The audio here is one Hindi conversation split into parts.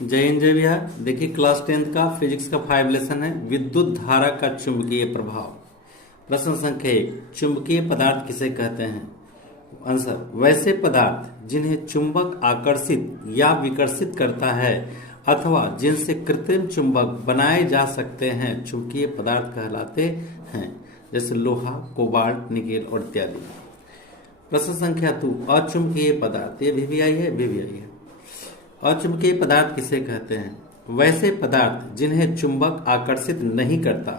जय हिंद जय बिहार। देखिए क्लास 10th का फिजिक्स का 5 लेसन है विद्युत धारा का चुंबकीय प्रभाव। प्रश्न संख्या 1, चुंबकीय पदार्थ किसे कहते हैं? आंसर, वैसे पदार्थ जिन्हें चुंबक आकर्षित या विकर्षित करता है अथवा जिनसे कृत्रिम चुंबक बनाए जा सकते हैं चुंबकीय पदार्थ कहलाते हैं, जैसे लोहा, कोबाल्ट, निकेल और इत्यादि। प्रश्न संख्या 2, अचुंबकीय पदार्थ। ये भी आई है। अचुंबकीय पदार्थ किसे कहते हैं? वैसे पदार्थ जिन्हें चुंबक आकर्षित नहीं करता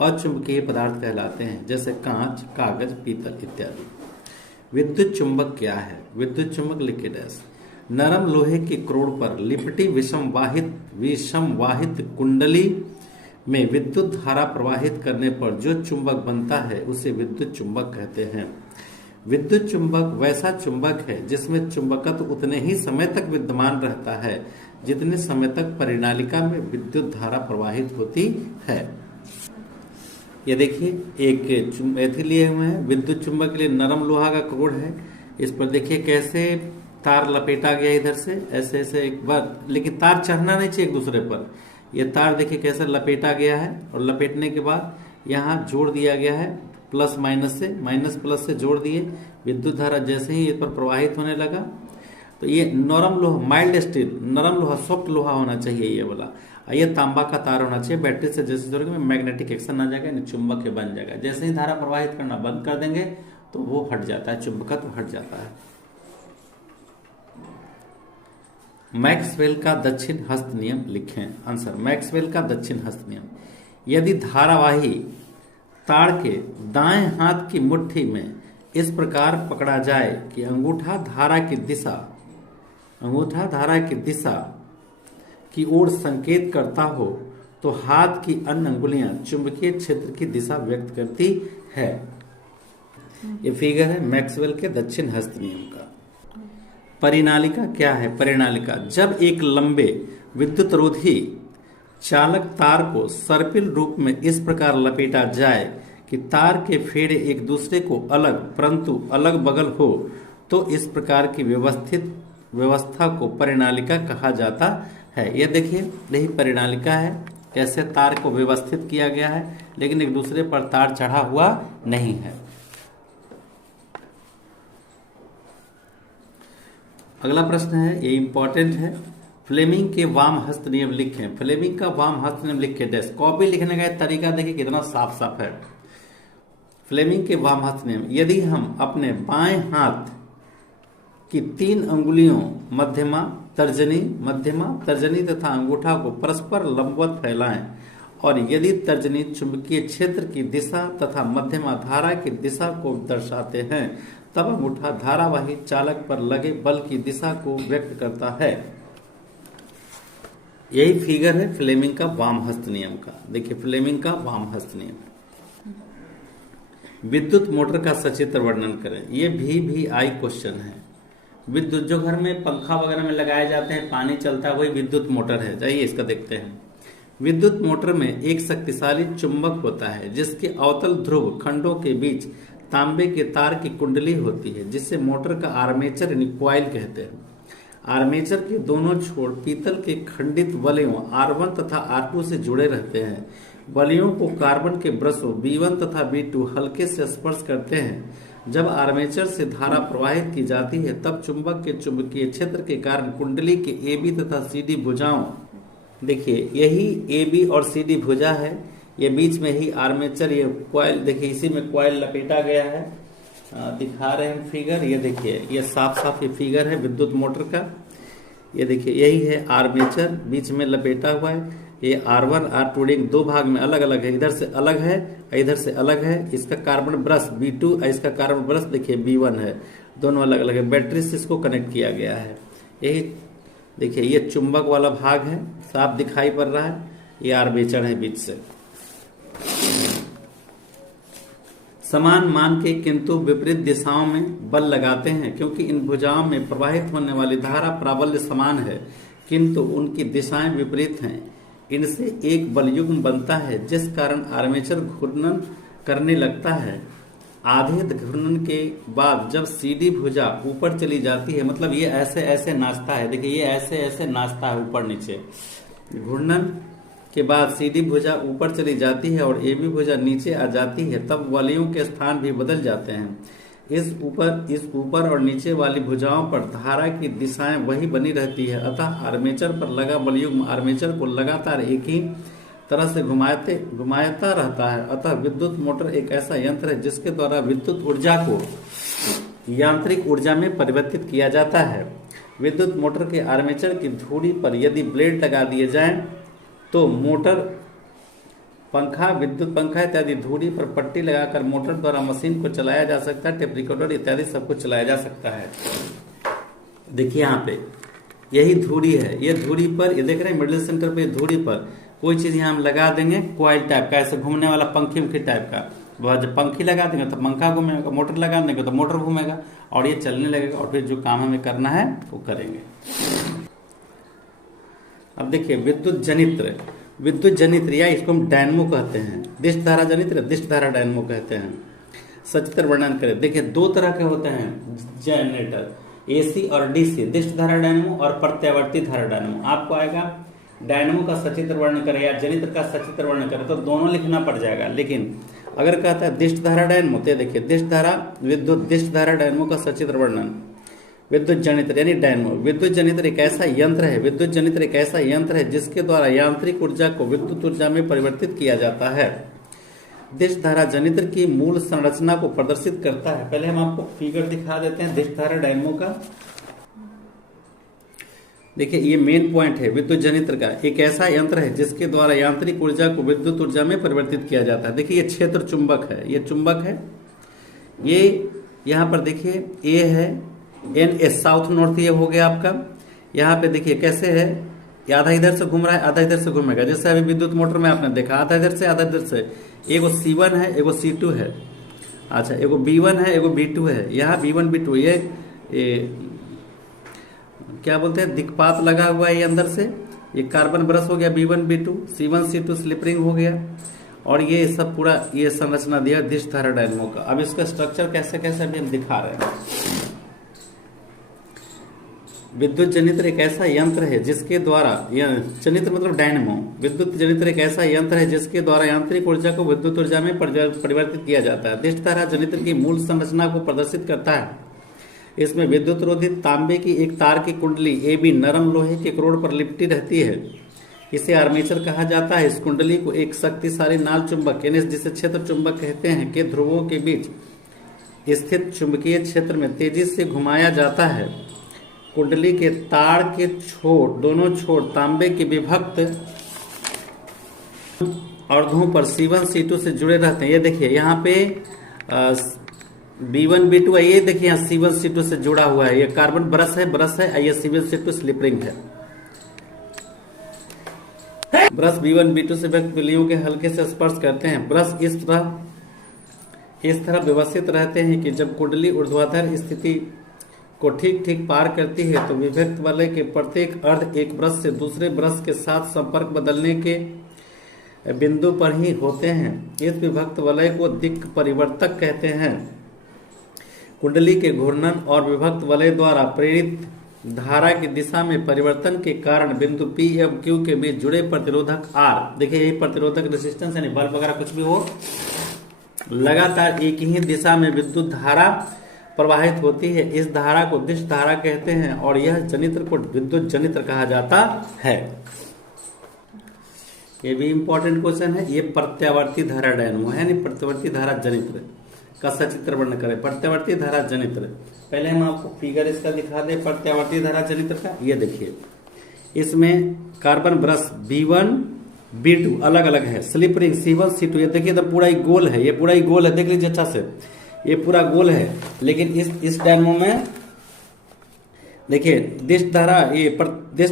अचुंबकीय पदार्थ कहलाते हैं, जैसे कांच, कागज, पीतल इत्यादि। विद्युत चुंबक क्या है? विद्युत चुंबक लिखे डैश नरम लोहे की क्रोड़ पर लिपटी विषमवाहित कुंडली में विद्युत धारा प्रवाहित करने पर जो चुंबक बनता है उसे विद्युत चुंबक कहते हैं। विद्युत चुंबक वैसा चुंबक है जिसमें चुंबकत्व उतने ही समय तक विद्यमान रहता है जितने समय तक परिनालिका में विद्युत धारा प्रवाहित होती है। ये देखिए एक एथी लिए हुए हैं। विद्युत चुंबक के लिए नरम लोहा का क्रोड़ है। इस पर देखिए कैसे तार लपेटा गया इधर से ऐसे एक बार, लेकिन तार चढ़ना नहीं चाहिए एक दूसरे पर। यह तार देखिए कैसे लपेटा गया है और लपेटने के बाद यहाँ जोड़ दिया गया है प्लस माइनस प्लस से जोड़ दिए। विद्युत धारा जैसे ही इस पर प्रवाहित होने लगा तो ये नरम लोहा, माइल्ड स्टील, नरम लोहा, सॉफ्ट लोहा होना चाहिए ये वाला। ये तांबा का तार होना चाहिए। बैटरी से जैसे जोड़ेंगे में मैग्नेटिक एक्शन आ जाएगा, चुंबक बन जाएगा। जैसे ही धारा प्रवाहित करना बंद कर देंगे तो वो हट जाता है, चुंबकत्व हट जाता है। मैक्सवेल का दक्षिण हस्त नियम लिखें। आंसर, मैक्सवेल का दक्षिण हस्त नियम, यदि धारावाही तार के दाएं हाथ की मुट्ठी में इस प्रकार पकड़ा जाए कि अंगूठा धारा की दिशा की ओर संकेत करता हो तो हाथ की अन्य अंगुलियां चुंबकीय क्षेत्र की दिशा व्यक्त करती है। ये फिगर है मैक्सवेल के दक्षिण हस्त नियम का। परिनालिका क्या है? परिनालिका, जब एक लंबे विद्युत रोधी चालक तार को सर्पिल रूप में इस प्रकार लपेटा जाए कि तार के फेड़े एक दूसरे को अलग परंतु अलग बगल हो तो इस प्रकार की व्यवस्था को परिनालिका कहा जाता है। यह देखिए यही परिनालिका है, कैसे तार को व्यवस्थित किया गया है लेकिन एक दूसरे पर तार चढ़ा हुआ नहीं है। अगला प्रश्न है, ये इंपॉर्टेंट है। फ्लेमिंग के वाम हस्त नियम लिखें। फ्लेमिंग का वाम हस्त नियम लिखे डैश। कॉपी लिखने का तरीका देखिए कितना साफ है। फ्लेमिंग के वाम हस्त नियम, यदि हम अपने बाएं हाथ की 3 अंगुलियों मध्यमा, तर्जनी तथा अंगूठा को परस्पर लंबवत फैलाएं और यदि तर्जनी चुंबकीय क्षेत्र की दिशा तथा मध्यमा धारा की दिशा को दर्शाते हैं तब अंगूठा धारावाही चालक पर लगे बल की दिशा को व्यक्त करता है। यही फिगर है फ्लेमिंग का वाम हस्त नियम का। देखिए फ्लेमिंग का वाम हस्त नियम। विद्युत मोटर का सचित्र वर्णन करें। ये भी आई क्वेश्चन है। विद्युत जो घर में पंखा वगैरह में लगाए जाते हैं, पानी चलता है, वही विद्युत मोटर है। जाइए इसका देखते हैं। विद्युत मोटर में एक शक्तिशाली चुंबक होता है जिसके अवतल ध्रुव खंडों के बीच तांबे के तार की कुंडली होती है जिससे मोटर का आर्मेचर यानी कॉइल कहते हैं। आर्मेचर के दोनों छोर पीतल के खंडित वलयों R1 तथा R2 से जुड़े रहते हैं। वलयों को कार्बन के ब्रशों B1 तथा B2 हल्के से स्पर्श करते हैं। जब आर्मेचर से धारा प्रवाहित की जाती है तब चुंबक के चुंबकीय क्षेत्र के कारण कुंडली के AB तथा CD भुजाओं, देखिए यही AB और CD भुजा है, ये बीच में ही आर्मेचर, ये कॉइल, देखिए इसी में कॉइल लपेटा गया है। दिखा रहे हैं फिगर। ये देखिए ये साफ ये फिगर है विद्युत मोटर का। ये देखिए यही है आर्मेचर, बीच में लपेटा हुआ है। ये R1 R2 दो भाग में अलग अलग है, इधर से अलग है, इधर से अलग है। इसका कार्बन ब्रश B2, इसका कार्बन ब्रश देखिए B1 है, दोनों अलग अलग है। बैटरी से इसको कनेक्ट किया गया है। यही देखिए ये चुंबक वाला भाग है, साफ दिखाई पड़ रहा है। ये आर्मेचर है बीच से। समान मान के किंतु विपरीत दिशाओं में बल लगाते हैं क्योंकि इन भुजाओं में प्रवाहित होने वाली धारा प्राबल्य समान है किंतु उनकी दिशाएं विपरीत हैं। इनसे एक बलयुग्म बनता है जिस कारण आर्मेचर घूर्णन करने लगता है आधे घूर्णन के बाद जब सीडी भुजा ऊपर चली जाती है, मतलब ये ऐसे ऐसे नाचता है, देखिए ये ऐसे ऐसे नाचता है ऊपर नीचे। घूर्णन के बाद सीडी भुजा ऊपर चली जाती है और एबी भुजा नीचे आ जाती है, तब वलयों के स्थान भी बदल जाते हैं। इस ऊपर और नीचे वाली भुजाओं पर धारा की दिशाएं वही बनी रहती है, अतः आर्मेचर पर लगा बलयुग्म आर्मेचर को लगातार एक ही तरह से घुमाता रहता है। अतः विद्युत मोटर एक ऐसा यंत्र है जिसके द्वारा विद्युत ऊर्जा को यांत्रिक ऊर्जा में परिवर्तित किया जाता है। विद्युत मोटर के आर्मेचर की धुरी पर यदि ब्लेड लगा दिए जाएं तो मोटर, पंखा, विद्युत पंखा इत्यादि धुरी पर पट्टी लगाकर मोटर द्वारा मशीन को चलाया जा सकता है। टेप रिकॉर्डर इत्यादि सब कुछ चलाया जा सकता है। देखिए यहाँ पे यही धुरी है, ये धुरी पर, ये देख रहे हैं मिडिल सेंटर पे धुरी पर कोई चीज यहाँ हम लगा देंगे, कॉइल टाइप का, ऐसे घूमने वाला पंखी उंखी टाइप का। जब पंखी लगा देंगे तो पंखा घूमेगा, मोटर लगा देंगे तो मोटर घूमेगा और ये चलने लगेगा और फिर जो काम हमें करना है वो करेंगे। अब देखिए विद्युत जनित्र या इसको हम डायनमो कहते हैं। दिष्ट धारा जनित्र, दिष्ट धारा डायनमो कहते हैं। सचित्र वर्णन करें। देखिए दो तरह के होते हैं जनरेटर, एसी और डीसी, दिष्ट धारा डायनमो और प्रत्यावर्ती धारा डायनमो। आपको आएगा डायनमो का सचित्र वर्णन करें या जनित्र का सचित्र वर्णन करें तो दोनों लिखना पड़ जाएगा, लेकिन अगर कहता है दिष्ट धारा डायनमो तो देखिए दिष्ट धारा डायनमो का सचित्र वर्णन। विद्युत जनित्र यानी डायनमो, विद्युत जनित्र एक ऐसा यंत्र है जिसके द्वारा यांत्रिक ऊर्जा को विद्युत ऊर्जा में परिवर्तित किया जाता है। दिष्ट धारा जनित्र की मूल संरचना को प्रदर्शित करता है। पहले हम आपको फिगर दिखा देते हैं दिष्ट धारा डायनमो का। देखिए ये मेन पॉइंट है विद्युत जनित्र का, एक ऐसा यंत्र है जिसके द्वारा यांत्रिक ऊर्जा को विद्युत ऊर्जा में परिवर्तित किया जाता है। देखिए ये क्षेत्र चुंबक है, ये चुंबक है, ये यहाँ पर देखिए ए है, एन एस साउथ नॉर्थ ये हो गया आपका। यहाँ पे देखिए कैसे है, ये आधा इधर से घूम रहा है, आधा इधर से घूमेगा। जैसे अभी विद्युत मोटर में आपने देखा आधा इधर से आधा इधर से। एगो C1 है, एगो C2 है, अच्छा एगो B1 है, एगो B2 है। यहाँ B1 B2 ये क्या बोलते हैं दिक्पात लगा हुआ है ये अंदर से। ये कार्बन ब्रश हो गया B1 B2, C1 C2 slip ring हो गया और ये सब पूरा ये संरचना दिया दिष्ट धारा डायनमो का। अब इसका स्ट्रक्चर कैसे कैसे अभी हम दिखा रहे हैं। विद्युत जनित्र एक ऐसा यंत्र है जिसके द्वारा, जनित्र मतलब डायनमो, विद्युत जनित्र एक ऐसा यंत्र है जिसके द्वारा यांत्रिक ऊर्जा को विद्युत ऊर्जा में परिवर्तित किया जाता है। दिष्ट धारा जनित्र की मूल संरचना को प्रदर्शित करता है। इसमें विद्युत रोधित तांबे की एक तार की कुंडली AB नरम लोहे के करोड़ पर लिपटी रहती है। इसे आर्मेचर कहा जाता है। इस कुंडली को एक शक्तिशाली नाल चुंबक यानी जिसे क्षेत्र चुंबक कहते हैं के ध्रुवों के बीच स्थित चुंबकीय क्षेत्र में तेजी से घुमाया जाता है। कुंडली के तार के दोनों छोर तांबे के विभक्त अर्धों पर C1 C2 से जुड़े रहते हैं। ये देखिए यहाँ पे B1 B2 है, ये देखिए यहाँ C1 C2 से जुड़ा हुआ है। ये कार्बन ब्रश है, ये C1 C2 स्लिप रिंग है। ब्रश B1 B2 से व्यक्त बिलियों के हल्के से स्पर्श करते हैं। ब्रश इस तरह व्यवस्थित रहते हैं कि जब कुंडली ऊर्ध्वाधर स्थिति को ठीक ठीक पार करती है तो विभक्त वलय के प्रत्येक अर्ध एक ब्रश से दूसरे ब्रश के साथ संपर्क बदलने के बिंदु पर ही होते हैं। इस विभक्त वलय को दिक् परिवर्तक कहते हैं। कुंडली के घूर्णन और विभक्त वलय द्वारा प्रेरित धारा की दिशा में परिवर्तन के कारण बिंदु P एवं Q के बीच जुड़े प्रतिरोधक R, देखिए यही प्रतिरोधक रेजिस्टेंस यानी बल्ब वगैरह कुछ भी हो, लगातार एक ही दिशा में विद्युत धारा प्रवाहित होती है। इस धारा को दिष्ट धारा कहते हैं और यह जनित्र को विद्युत जनित्र कहा जाता है। ये भी इंपॉर्टेंट क्वेश्चन है। ये प्रत्यावर्ती धारा डायनमो है, यानी प्रत्यावर्ती धारा जनित्र का सचित्र वर्णन करें। प्रत्यावर्ती धारा जनित्र, पहले हम आपको फिगर इसका दिखा दें प्रत्यावर्ती धारा जनित्र का। ये देखिए इसमें कार्बन ब्रश B1 B2 अलग अलग है, स्लिप रिंग C1 C2, ये देखिए तो पूरा ही गोल है, ये पूरा ही गोल है, देख लीजिए अच्छा से, ये पूरा गोल है। लेकिन इस डायनमो में देखिए दिष्ट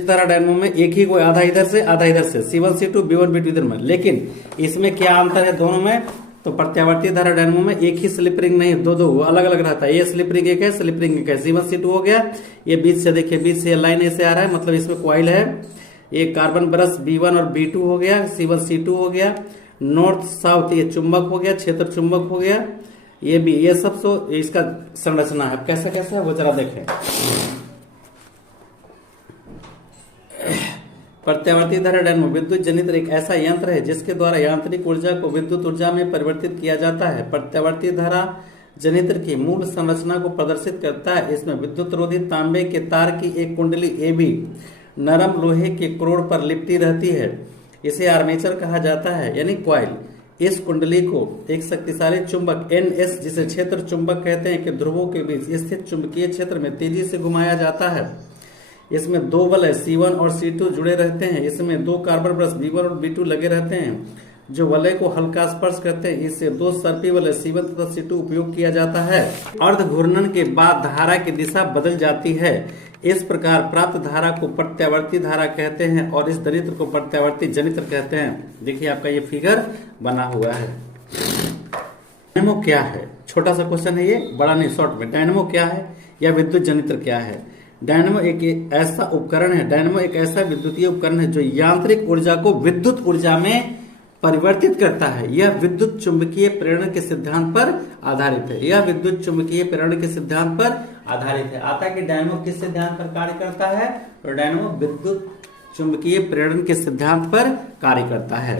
धारा डायनमो में एक ही कोई आधा इधर से आधा इधर से, C1 C2 B1 B2 इधर में। लेकिन इसमें क्या अंतर है दोनों में, तो प्रत्यावर्ती धारा डायनमो में एक ही स्लिप रिंग नहीं, दो अलग अलग रहता है। ये स्लिप रिंग एक है, स्लिप रिंग एक है, C1 C2 हो गया। ये बीच से देखिए, बीच से लाइन ऐसे आ रहा है, मतलब इसमें कॉइल है। ये कार्बन ब्रश B1 और B2 हो गया, C1 C2 हो गया। नॉर्थ साउथ ये चुंबक हो गया, क्षेत्र चुंबक हो गया। ये भी, ये सब तो इसका संरचना है। कैसा कैसा है वो जरा देखें। प्रत्यावर्ती धारा डायनेमो, विद्युत जनित्र एक ऐसा यंत्र है जिसके द्वारा यांत्रिक ऊर्जा को विद्युत ऊर्जा में परिवर्तित किया जाता है। प्रत्यावर्ती धारा जनित्र की मूल संरचना को प्रदर्शित करता है। इसमें विद्युत रोधी तांबे के तार की एक कुंडली AB नरम लोहे के क्रोड़ पर लिपटी रहती है। इसे आर्मेचर कहा जाता है, यानी कॉइल। इस कुंडली को एक शक्तिशाली चुंबक NS, जिसे क्षेत्र चुंबक कहते हैं, के ध्रुवों के बीच स्थित चुंबकीय क्षेत्र में तेजी से घुमाया जाता है। इसमें दो वलय C1 और C2 जुड़े रहते हैं। इसमें दो कार्बन ब्रश B1 और B2 लगे रहते हैं जो वलय को हल्का स्पर्श करते हैं। इससे दो सर्पी वलय C1 तथा C2 उपयोग किया जाता है। अर्ध घूर्णन के बाद धारा की दिशा बदल जाती है। इस प्रकार प्राप्त धारा को प्रत्यावर्ती धारा कहते हैं और इस जनित्र को प्रत्यावर्ती जनित्र कहते हैं। देखिए आपका ये फिगर बना हुआ है। डायनेमो क्या है? छोटा सा क्वेश्चन है ये, बड़ा नहीं, शॉर्ट में। डायनेमो क्या है या विद्युत जनित्र क्या है? डायनेमो एक ऐसा उपकरण है, डायनेमो एक ऐसा विद्युतीय उपकरण है जो यांत्रिक ऊर्जा को विद्युत ऊर्जा में परिवर्तित करता है। यह विद्युत चुंबकीय प्रेरण के सिद्धांत पर आधारित है। यह विद्युत चुंबकीय प्रेरण के सिद्धांत पर आधारित है। आता है कि डायनेमो किस सिद्धांत पर कार्य करता है? तो डायनेमो विद्युत चुंबकीय प्रेरण के सिद्धांत पर कार्य करता है।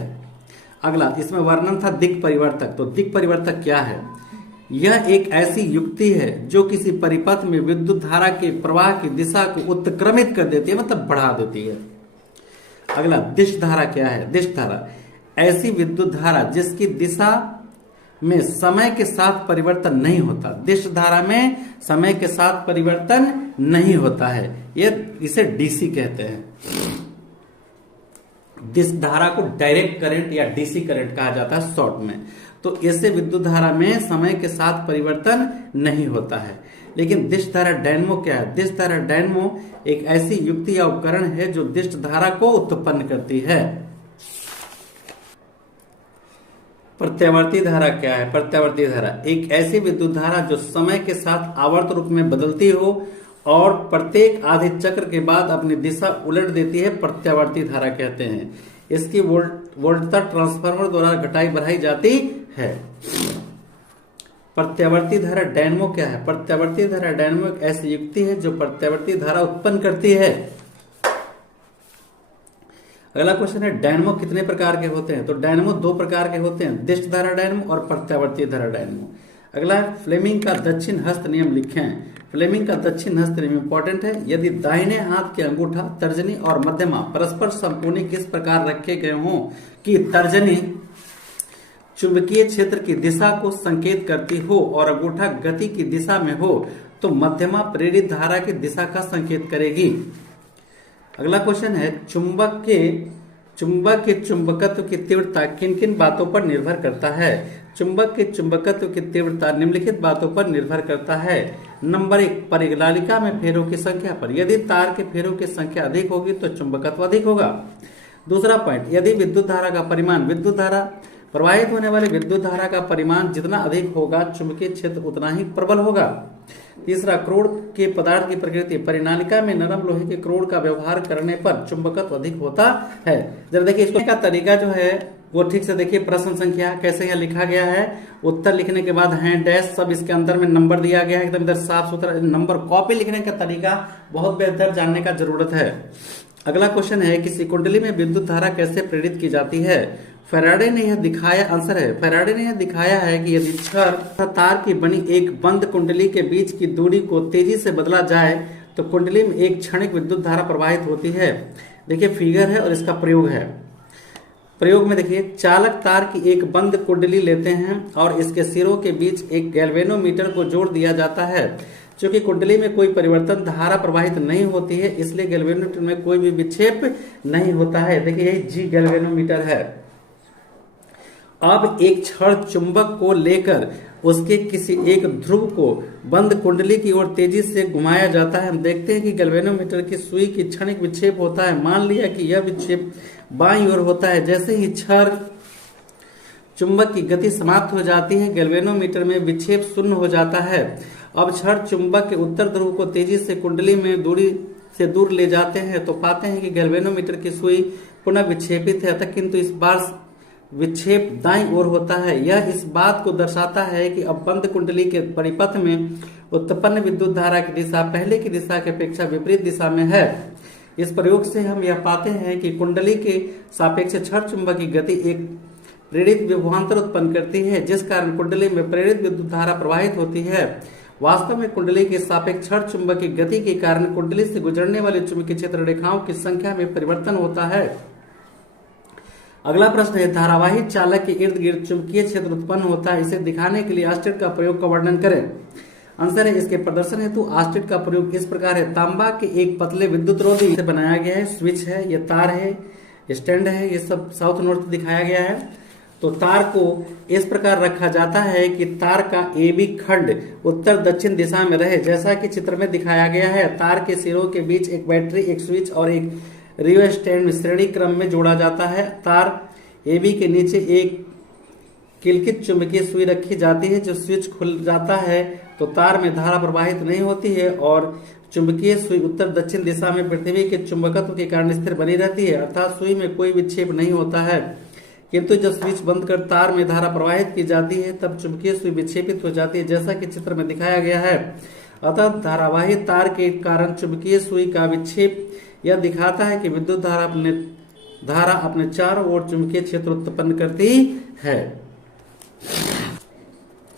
अगला, इसमें वर्णन था दिक् परिवर्तक। तो दिक् परिवर्तक क्या है? यह एक ऐसी युक्ति है जो किसी परिपथ में विद्युत धारा के प्रवाह की दिशा को उत्क्रमित कर देती है, मतलब बढ़ा देती है। अगला, दिश धारा क्या है? दिश धारा ऐसी विद्युत धारा जिसकी दिशा में समय के साथ परिवर्तन नहीं होता। दिश धारा में समय के साथ परिवर्तन नहीं होता है, इसे डीसी कहते हैं। दिश धारा को डायरेक्ट करंट या डीसी करंट कहा जाता है शॉर्ट में। तो ऐसे विद्युत धारा में समय के साथ परिवर्तन नहीं होता है। लेकिन दिश धारा डायनेमो क्या है? दिश धारा डायनेमो एक ऐसी युक्ति या उपकरण है जो दिश धारा को उत्पन्न करती है। प्रत्यावर्ती धारा क्या है? प्रत्यावर्ती धारा एक ऐसी विद्युत धारा जो समय के साथ आवर्त रूप में बदलती हो और प्रत्येक आधे चक्र के बाद अपनी दिशा उलट देती है, प्रत्यावर्ती धारा कहते हैं। इसकी वोल्टता ट्रांसफार्मर द्वारा घटाई बढ़ाई जाती है। प्रत्यावर्ती धारा डायनेमो क्या है? प्रत्यावर्ती धारा डायनेमो एक ऐसी युक्ति है जो प्रत्यावर्ती धारा उत्पन्न करती है। अगला क्वेश्चन है, डायनेमो कितने प्रकार के होते हैं? तो डायनेमो दो प्रकार के होते हैं, दिश धारा डायनेमो और प्रत्यावर्ती धारा डायनेमो। अगला, फ्लेमिंग का दक्षिण हस्त नियम लिखें। फ्लेमिंग का दक्षिण हस्त नियम इंपॉर्टेंट है। यदि दाहिने हाथ के अंगूठा, तर्जनी और मध्यमा परस्पर समकोणिक इस प्रकार रखे गए हों कि तर्जनी चुंबकीय क्षेत्र की दिशा को संकेत करती हो और अंगूठा गति की दिशा में हो, तो मध्यमा प्रेरित धारा की दिशा का संकेत करेगी। अगला क्वेश्चन है, चुंबक के चुंबकत्व की तीव्रता किन किन बातों पर निर्भर करता है? चुंबक के चुंबकत्व की तीव्रता निम्नलिखित बातों पर निर्भर करता है। नंबर 1, परिनालिका में फेरों की संख्या पर। यदि तार के फेरों की संख्या अधिक होगी तो चुंबकत्व अधिक होगा। दूसरा पॉइंट, यदि विद्युत धारा का परिमाण, विद्युत धारा प्रवाहित होने वाली विद्युत धारा का परिमाण जितना अधिक होगा चुंबकीय क्षेत्र उतना ही प्रबल होगा। तीसरा, क्रोड़ के पदार्थ की प्रकृति। परिनालिका में नरम लोहे के क्रोड़ का व्यवहार करने पर चुंबकत्व अधिक होता है। जरा देखिए इसको का तरीका जो है वो ठीक से देखिए। प्रश्न संख्या कैसे यहाँ लिखा गया है, उत्तर लिखने के बाद हैंड डैश सब इसके अंदर में नंबर दिया गया है, एकदम इधर साफ सुथरा नंबर। कॉपी लिखने का तरीका बहुत बेहतर जानने का जरूरत है। अगला क्वेश्चन है, किसी कुंडली में विद्युत धारा कैसे प्रेरित की जाती है? फैराडे ने यह दिखाया, आंसर है फैराडे ने यह दिखाया है कि यदि छड़ तथा तार की बनी एक बंद कुंडली के बीच की दूरी को तेजी से बदला जाए तो कुंडली में एक क्षणिक विद्युत धारा प्रवाहित होती है। देखिए फिगर है और इसका प्रयोग है। प्रयोग में देखिए, चालक तार की एक बंद कुंडली लेते हैं और इसके सिरों के बीच एक गैल्वेनोमीटर को जोड़ दिया जाता है। क्योंकि कुंडली में कोई परिवर्तन धारा प्रवाहित नहीं होती है, इसलिए गैल्वेनोमीटर में कोई भी विक्षेप नहीं होता है। देखिए यही जी गैल्वेनोमीटर है। अब एक छड़ चुंबक को लेकर उसके किसी एक ध्रुव को बंद कुंडली की ओर तेजी से घुमाया जाता है। हम देखते हैं कि गैल्वेनोमीटर की सुई की क्षणिक विक्षेप होता है। मान लिया कि यह विक्षेप बाईं ओर होता है। जैसे ही छड़ चुंबक की गति समाप्त हो जाती है, गैल्वेनोमीटर में विक्षेप शून्य हो जाता है। अब छड़ चुंबक के उत्तर ध्रुव को तेजी से कुंडली में दूरी से दूर ले जाते हैं तो पाते हैं कि गैल्वेनोमीटर की सुई पुनः विक्षेपित है, किंतु इस बार विक्षेप दाईं ओर होता है। यह इस बात को दर्शाता है कि अब बंद कुंडली के परिपथ में उत्पन्न विद्युत धारा की दिशा पहले की दिशा की अपेक्षा विपरीत दिशा में है। इस प्रयोग से हम यह पाते हैं कि कुंडली के सापेक्ष क्षण चुंबक की गति एक प्रेरित विभवांतर उत्पन्न करती है, जिस कारण कुंडली में प्रेरित विद्युत धारा प्रवाहित होती है। वास्तव में कुंडली के सापेक्ष क्षण चुंबक की गति के कारण कुंडली से गुजरने वाले चुंबकीय क्षेत्र रेखाओं की संख्या में परिवर्तन होता है। अगला प्रश्न है, धारावाही चालक के इर्द गिर्द चुंबकीय क्षेत्र उत्पन्न होता है, इसे दिखाने के लिए ऑस्टेट का प्रयोग का वर्णन करें। आंसर है, इसके प्रदर्शन हेतु ऑस्टेट का प्रयोग इस प्रकार है। तांबा के एक पतले विद्युत रोधी से बनाया गया है, स्विच है, ये तार है, स्टैंड है, ये सब साउथ नॉर्थ दिखाया गया है। तो तार को इस प्रकार रखा जाता है कि तार का ए बी खंड उत्तर दक्षिण दिशा में रहे, जैसा कि चित्र में दिखाया गया है। तार के सिरों के बीच एक बैटरी, एक स्विच और एक रियो स्टैंड में श्रेणी क्रम में जोड़ा जाता है। तार ए बी के नीचे एक किलकित चुंबकीय सुई रखी जाती है। जो स्विच खुल जाता है तो तार में धारा प्रवाहित नहीं होती है और चुंबकीय सुई उत्तर दक्षिण दिशा में पृथ्वी के चुंबकत्व के कारण स्थिर बनी रहती है, अर्थात सुई में कोई विक्षेप नहीं होता है। किंतु जब स्विच बंद कर तार में धारा प्रवाहित की जाती है तब चुंबकीय सुई विक्षेपित हो जाती है, जैसा कि चित्र में दिखाया गया है। अतः धारावाही तार के कारण चुंबकीय सुई का विक्षेप यह दिखाता है कि विद्युत धारा अपने चारों ओर चुंबकीय क्षेत्र उत्पन्न करती है।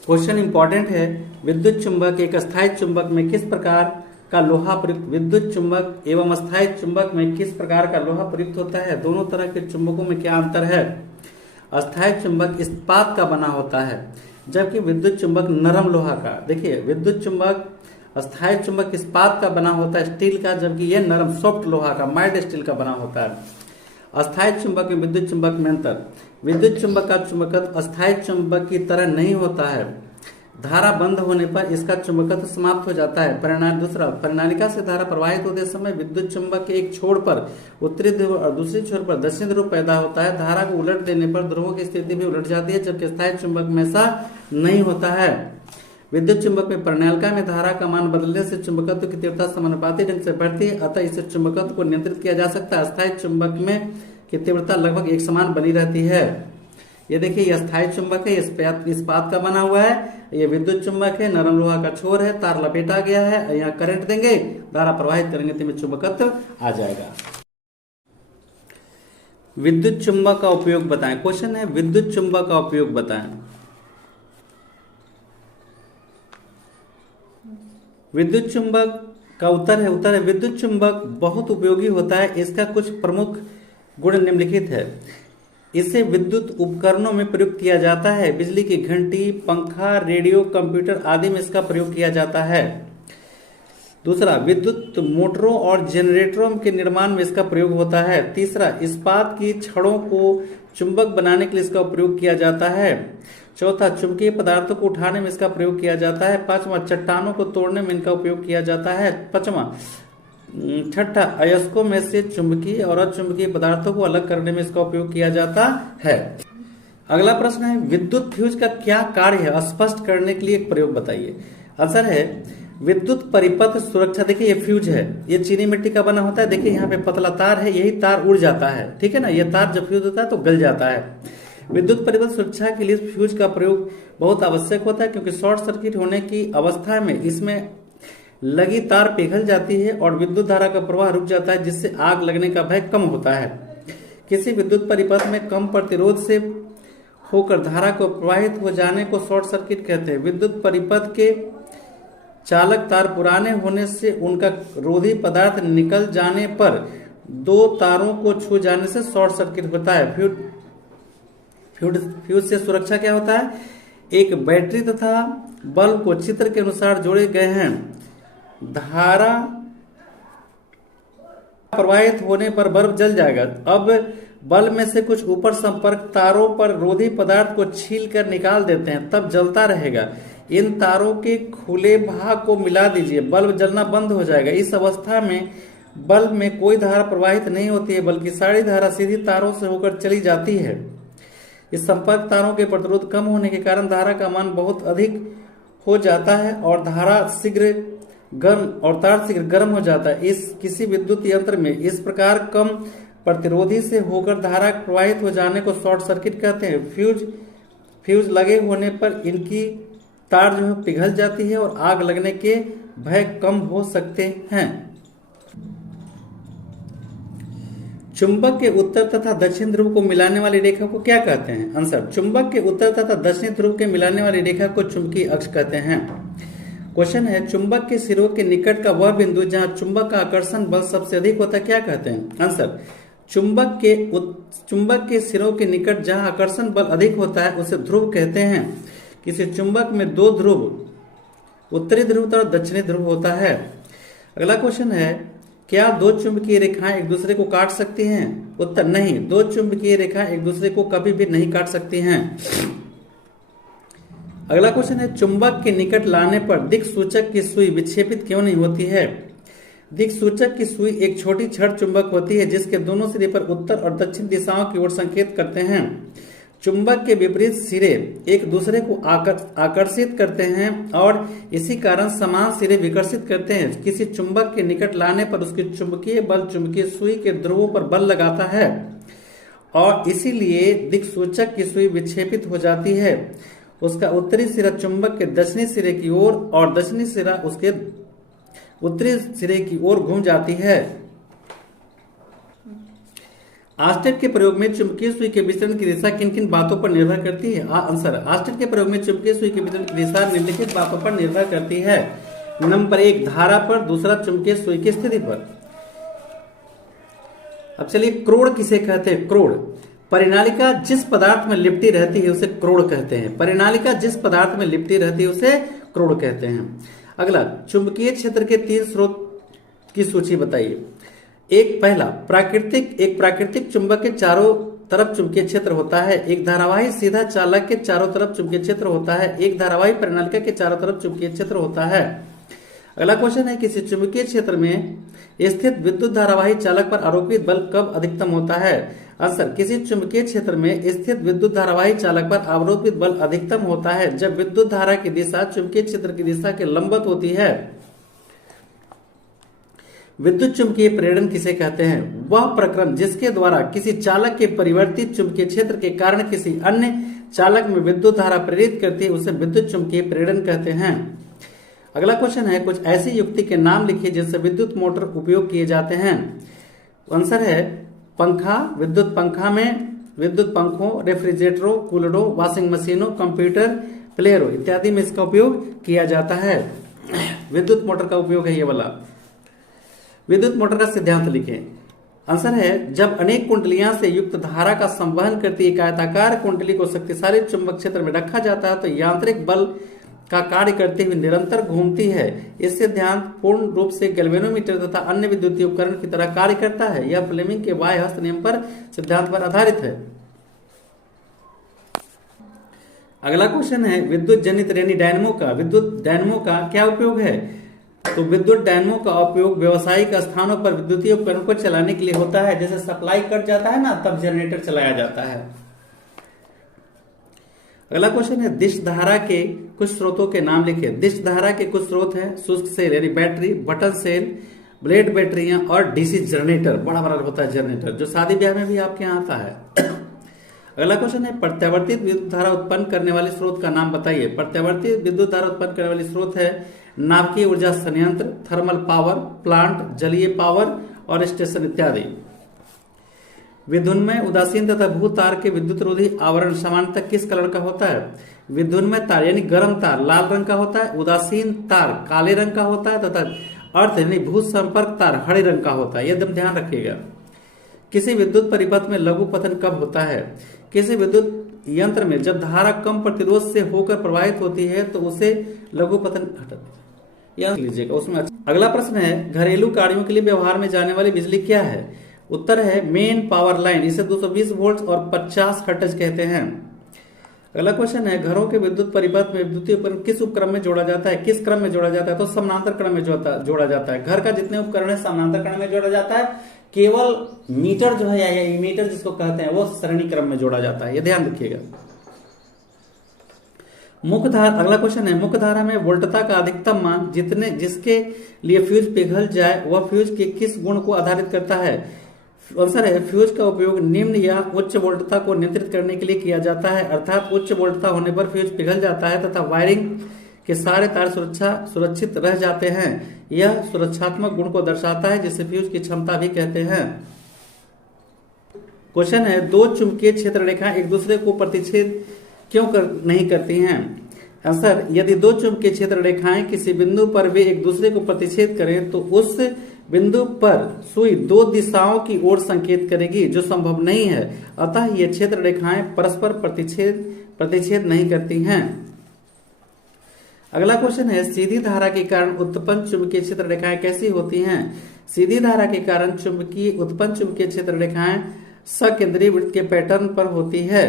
क्वेश्चन इंपॉर्टेंट है, विद्युत चुंबक एक अस्थायी चुंबक में किस प्रकार का लोहा प्रयुक्त विद्युत चुंबक एवं अस्थायी चुंबक में किस प्रकार का लोहा प्रयुक्त होता है? दोनों तरह के चुंबकों में क्या अंतर है? अस्थायी चुंबक इस्पात का बना होता है, जबकि विद्युत चुंबक नरम लोहा का। देखिए, विद्युत चुंबक अस्थायी चुंबक इस्पात का बना होता है, स्टील का, जबकि यह नरम सॉफ्ट लोहा का, माइल्ड स्टील का बना होता है। अस्थायी चुंबक में विद्युत चुंबक में अंतर, विद्युत चुंबक का चुंबकत्व अस्थायी चुंबक की तरह नहीं होता है। धारा बंद होने पर इसका चुंबकत्व समाप्त हो जाता है। दूसरा, परिनालिका से धारा प्रवाहित होते समय विद्युत चुंबक के एक छोर पर उत्तरी ध्रुव और दूसरे छोर पर दक्षिणी ध्रुव पैदा होता है। धारा को उलट देने पर ध्रुवों की स्थिति भी उलट जाती है, जबकि अस्थायी चुंबक में ऐसा नहीं होता है। विद्युत चुंबक में परिनालिका में धारा का मान बदलने से चुंबकत्व की तीव्रता समानुपाती ढंग से बढ़ती है, अतः इससे चुंबकत्व को नियंत्रित किया जा सकता है। अस्थायी चुंबक में की तीव्रता लगभग एक समान बनी रहती है। ये देखिए, यह अस्थायी चुंबक है, इस्पात का बना हुआ है। ये विद्युत चुंबक है, नरम लोहा का छोर है, तार लपेटा गया है, यहाँ करंट देंगे, धारा प्रवाहित करेंगे तो चुंबकत्व आ जाएगा। विद्युत चुंबक का उपयोग बताएं। क्वेश्चन है, विद्युत चुंबक का उपयोग बताएं। विद्युत चुंबक का उत्तर है विद्युत चुंबक बहुत उपयोगी होता है। इसका कुछ प्रमुख गुण निम्नलिखित है। इसे विद्युत उपकरणों में प्रयुक्त किया जाता है। बिजली की घंटी, पंखा, रेडियो, कंप्यूटर आदि में इसका प्रयोग किया जाता है। दूसरा, विद्युत मोटरों और जनरेटरों के निर्माण में इसका प्रयोग होता है। तीसरा, इस्पात की छड़ों को चुंबक बनाने के लिए इसका प्रयोग किया जाता है। चौथा, चुंबकीय पदार्थों को उठाने में इसका प्रयोग किया जाता है। पांचवा, चट्टानों को तोड़ने में इनका उपयोग किया जाता है। छठा, अयस्कों में से चुंबकीय और अचुंबकीय पदार्थों को अलग करने में इसका उपयोग किया जाता है। अगला प्रश्न है, विद्युत फ्यूज का क्या कार्य है? स्पष्ट करने के लिए एक प्रयोग बताइए। आंसर है, विद्युत परिपथ सुरक्षा। देखिए, ये फ्यूज है, ये चीनी मिट्टी का बना होता है। देखिए, यहाँ पे पतला तार है, यही तार उड़ जाता है, ठीक है ना। ये तार जब फ्यूज होता है तो गल जाता है। विद्युत परिपथ सुरक्षा के लिए फ्यूज का प्रयोग बहुत आवश्यक होता है, क्योंकि शॉर्ट सर्किट होने की अवस्था में इसमें लगी तार पिघल जाती है और विद्युत धारा का प्रवाह रुक जाता है, जिससे आग लगने का भय कम होता है। किसी विद्युत परिपथ में कम प्रतिरोध से होकर धारा को प्रवाहित हो जाने को शॉर्ट सर्किट कहते हैं। विद्युत परिपथ के चालक तार पुराने होने से उनका रोधी पदार्थ निकल जाने पर दो तारों को छू जाने से शॉर्ट सर्किट होता है। फ्यूज से सुरक्षा क्या होता है? एक बैटरी तथा बल्ब को चित्र के अनुसार जोड़े गए हैं। धारा प्रवाहित होने पर बल्ब जल जाएगा। अब बल्ब में से कुछ ऊपर संपर्क तारों पर रोधी पदार्थ को छील कर निकाल देते हैं, तब जलता रहेगा। इन तारों के खुले भाग को मिला दीजिए, बल्ब जलना बंद हो जाएगा। इस अवस्था में बल्ब में कोई धारा प्रवाहित नहीं होती है, बल्कि सारी धारा सीधी तारों से होकर चली जाती है। इस संपर्क तारों के प्रतिरोध कम होने के कारण धारा का मान बहुत अधिक हो जाता है और तार शीघ्र गर्म हो जाता है। किसी विद्युत यंत्र में इस प्रकार कम प्रतिरोधी से होकर धारा प्रवाहित हो जाने को शॉर्ट सर्किट कहते हैं। फ्यूज लगे होने पर इनकी तार जो है पिघल जाती है और आग लगने के भय कम हो सकते हैं। चुंबक के उत्तर तथा दक्षिण ध्रुव को मिलाने वाली रेखा को क्या कहते हैं? आंसर, चुंबक के उत्तर तथा दक्षिण ध्रुव के मिलाने वाली रेखा को चुंबकीय अक्ष कहते हैं। क्वेश्चन है, चुंबक के सिरों के निकट का वह बिंदु जहां चुंबक का आकर्षण बल सबसे अधिक होता है क्या कहते हैं? आंसर, चुंबक के सिरों के निकट जहां आकर्षण बल अधिक होता है उसे ध्रुव कहते हैं। किसी चुंबक में दो ध्रुव, उत्तरी ध्रुव और दक्षिणी ध्रुव होता है। अगला क्वेश्चन है, क्या दो चुंबकीय रेखाएं एक दूसरे को काट सकती हैं? उत्तर, नहीं, दो चुंबकीय रेखाएं एक दूसरे को कभी भी नहीं काट सकती हैं। अगला क्वेश्चन है, चुंबक के निकट लाने पर दिक्सूचक की सुई विक्षेपित क्यों नहीं होती है? दिक्सूचक की सुई एक छोटी छड़ चुंबक होती है जिसके दोनों सिरे पर उत्तर और दक्षिण दिशाओं की ओर संकेत करते हैं। चुंबक के विपरीत सिरे एक दूसरे को आकर्षित करते हैं और इसी कारण समान सिरे विकर्षित करते हैं। किसी चुंबक के निकट लाने पर उसके चुंबकीय बल चुंबकीय सुई के ध्रुवों पर बल लगाता है और इसीलिए दिक्सूचक की सुई विक्षेपित हो जाती है। उसका उत्तरी सिरा चुंबक के दक्षिणी सिरे की ओर और दक्षिणी सिरा उसके उत्तरी सिरे की ओर घूम जाती है। आस्टेट के प्रयोग में चुंबकीय सुई के विचलन की दिशा किन किन बातों पर निर्भर करती है? आंसर, आस्टेट के प्रयोग में चुंबकीय सुई के विचलन की दिशा निम्नलिखित बातों पर निर्भर करती है। नंबर 1, धारा पर, दूसरा चुंबकीय सुई की स्थिति पर। अब चलिए, क्रोड़ किसे कहते हैं? क्रोड़, परिनालिका जिस पदार्थ में लिपटी रहती है उसे क्रोड़ कहते हैं। परिनालिका जिस पदार्थ में लिपटी रहती है उसे क्रोड़ कहते हैं। अगला, चुंबकीय क्षेत्र के 3 स्रोत की सूची बताइए। एक, पहला, एक प्राकृतिक चुंबक के चारों तरफ चुंबकीय क्षेत्र होता है। एक धारावाही सीधा चालक के चारों तरफ चुंबकीय क्षेत्र होता है। एक धारावाही परिनालिका के चारों तरफ चुंबकीय क्षेत्र होता है। अगला क्वेश्चन है, किसी चुंबकीय क्षेत्र में स्थित विद्युत धारावाही चालक पर आरोपित बल कब अधिकतम होता है? आंसर, किसी चुंबकीय क्षेत्र में स्थित विद्युत धारावाही चालक पर आरोपित बल अधिकतम होता है जब विद्युत धारा की दिशा चुंबकीय क्षेत्र की दिशा के लंबवत होती है। विद्युत चुंबकीय प्रेरण किसे कहते हैं? वह प्रक्रम जिसके द्वारा किसी चालक के परिवर्तित चुंबकीय क्षेत्र के कारण किसी अन्य चालक में विद्युत धारा प्रेरित करती है उसे विद्युत चुंबकीय प्रेरण कहते हैं। अगला क्वेश्चन है, कुछ ऐसी युक्ति के नाम लिखिए जिनसे विद्युत मोटर उपयोग किए जाते हैं। आंसर है, पंखा, विद्युत पंखा में विद्युत पंखों, रेफ्रिजरेटरों, कूलरों, वॉशिंग मशीनों, कंप्यूटर, प्लेयरों इत्यादि में इसका उपयोग किया जाता है। विद्युत मोटर का उपयोग है ये वाला। विद्युत मोटर का सिद्धांत लिखें। आंसर है, जब अनेक कुंडलियां से युक्त धारा का संवहन करती एक आयताकार कुंडली को शक्तिशाली चुंबक क्षेत्र में रखा जाता है तो यांत्रिक बल का कार्य करते हुए निरंतर घूमती है। इस सिद्धांत पूर्ण रूप से गैल्वेनोमीटर तथा अन्य विद्युतीय उपकरण की तरह कार्य करता है। यह फ्लेमिंग के बाह्य हस्त नियम पर सिद्धांत पर आधारित है। अगला क्वेश्चन है, विद्युत जनित रेनी विद्युत डायनमो का क्या उपयोग है? तो विद्युत डायनमो का उपयोग व्यावसायिक स्थानों पर विद्युतीय उपकरण को चलाने के लिए होता है। जैसे सप्लाई कट जाता है ना, तब जनरेटर चलाया जाता है। अगला क्वेश्चन है, दिश धारा के कुछ स्रोतों के नाम लिखे। दिश धारा के कुछ स्रोत हैं शुष्क सेल यानी बैटरी, बटन सेल, ब्लेड बैटरियां और डीसी जनरेटर। बड़ा बड़ा होता है जनरेटर, जो शादी ब्याह में भी आपके यहाँ आता है। अगला क्वेश्चन है, प्रत्यावर्तित विद्युत धारा उत्पन्न करने वाले स्रोत का नाम बताइए। प्रत्यावर्तित विद्युत धारा उत्पन्न करने वाली स्रोत है नाभिकीय ऊर्जा संयंत्र, थर्मल पावर प्लांट, जलीय पावर और स्टेशन इत्यादि। विद्युन्मय उदासीन तथा भू तार के विद्युत रोधी आवरण सामान्यतः किस कलर का होता है? विद्युन्मय तार यानी गर्म तार लाल रंग का होता है, उदासीन तार काले रंग का होता है तथा अर्थ यानी भू संपर्क तार हरे रंग का होता है। एकदम ध्यान रखिएगा। किसी विद्युत परिपथ में लघु पतन कब होता है? किसी विद्युत यंत्र में जब धारा कम प्रतिरोध से होकर प्रवाहित होती है तो उसे लघु पतन याद लीजिएगा उसमें। अगला प्रश्न है, घरेलू कार्यों के लिए व्यवहार में जाने वाली बिजली क्या है? उत्तर है मेन पावर लाइन। इसे 220 वोल्ट और 50 हर्ट्ज कहते हैं। अगला क्वेश्चन है, घरों के विद्युत परिपथ में विद्युतीय उपकरण किस उपक्रम में जोड़ा जाता है? किस क्रम में जोड़ा जाता है? तो समानांतर क्रम में जोड़ा जाता है। घर का जितने उपकरण है समानांतर क्रम में जोड़ा जाता है। केवल मीटर जो है या इमीटर जिसको कहते हैं वो श्रेणी क्रम में जोड़ा जाता है। ये ध्यान रखिएगा। मुख्य धारा, अगला क्वेश्चन है, मुख्य धारा में वोल्टता का अधिकतम मान जिसके लिए फ्यूज पिघल जाए वह फ्यूज के किस गुण को आधारित करता है? आंसर है फ्यूज का उपयोग निम्न या उच्च वोल्टता को नियंत्रित करने के लिए किया जाता है, अर्थात उच्च वोल्टता होने पर फ्यूज पिघल जाता है तथा वायरिंग के सारे तार सुरक्षित रह जाते हैं। यह सुरक्षात्मक गुण को दर्शाता है जिसे फ्यूज की क्षमता भी कहते हैं। क्वेश्चन है दो चुंबकीय क्षेत्र रेखाएं एक दूसरे को प्रतिच्छेद क्यों नहीं करती हैं? आंसर यदि दो चुंबकीय क्षेत्र रेखाएं किसी बिंदु पर वे एक दूसरे को प्रतिच्छेद करें तो उस बिंदु पर सुई दो दिशाओं की ओर संकेत करेगी, जो संभव नहीं है। अतः ये क्षेत्र रेखाएं परस्पर प्रतिच्छेद नहीं करती हैं। अगला क्वेश्चन है सीधी धारा के कारण उत्पन्न चुंबकीय क्षेत्र रेखाएं कैसी होती हैं? सीधी धारा के कारण उत्पन्न चुंबकीय क्षेत्र रेखाएं सकेंद्रीय वृत्त के पैटर्न पर होती है।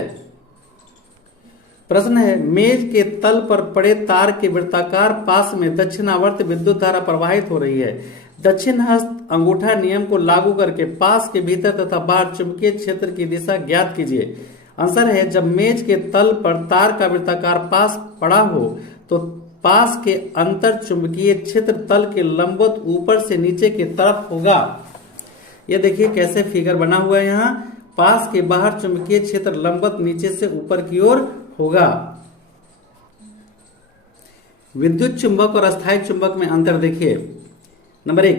प्रश्न है मेज के तल पर पड़े तार के वृत्ताकार पास में दक्षिणावर्त विद्युत धारा प्रवाहित हो रही है। दक्षिण हस्त अंगूठा नियम को लागू करके पास के भीतर तथा बाहर चुंबकीय क्षेत्र की दिशा ज्ञात कीजिए। आंसर है जब मेज के तल पर तार का वृत्ताकार पास पड़ा हो तो पास के अंतर चुंबकीय क्षेत्र तल के लंबवत ऊपर से नीचे की तरफ होगा। ये देखिए कैसे फिगर बना हुआ है। यहाँ पास के बाहर चुंबकीय क्षेत्र लंबवत नीचे से ऊपर की ओर होगा। विद्युत चुंबक और अस्थायी चुंबक में अंतर देखिए। नंबर 1,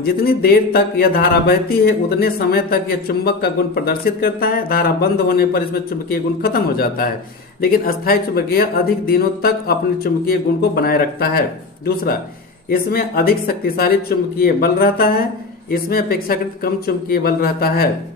जितनी देर तक यह धारा बहती है उतने समय तक यह चुंबक का गुण प्रदर्शित करता है। धारा बंद होने पर इसमें चुंबकीय गुण खत्म हो जाता है, लेकिन अस्थायी चुंबक यह अधिक दिनों तक अपने चुंबकीय गुण को बनाए रखता है। दूसरा, इसमें अधिक शक्तिशाली चुंबकीय बल रहता है, इसमें अपेक्षाकृत कम चुंबकीय बल रहता है।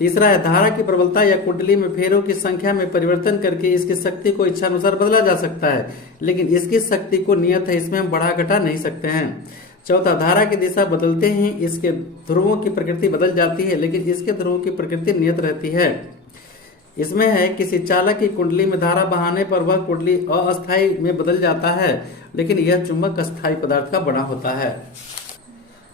तीसरा है धारा की प्रबलता या कुंडली में फेरों की संख्या में परिवर्तन करके इसकी शक्ति को इच्छानुसार बदला जा सकता है, लेकिन इसकी शक्ति को नियत है, इसमें हम बढ़ा घटा नहीं सकते हैं। चौथा, धारा की दिशा बदलते ही इसके ध्रुवों की प्रकृति बदल जाती है, लेकिन इसके ध्रुवों की प्रकृति नियत रहती है। इसमें है किसी चालक की कुंडली में धारा बहाने पर वह कुंडली अस्थायी में बदल जाता है, लेकिन यह चुंबक अस्थायी पदार्थ का बना होता है।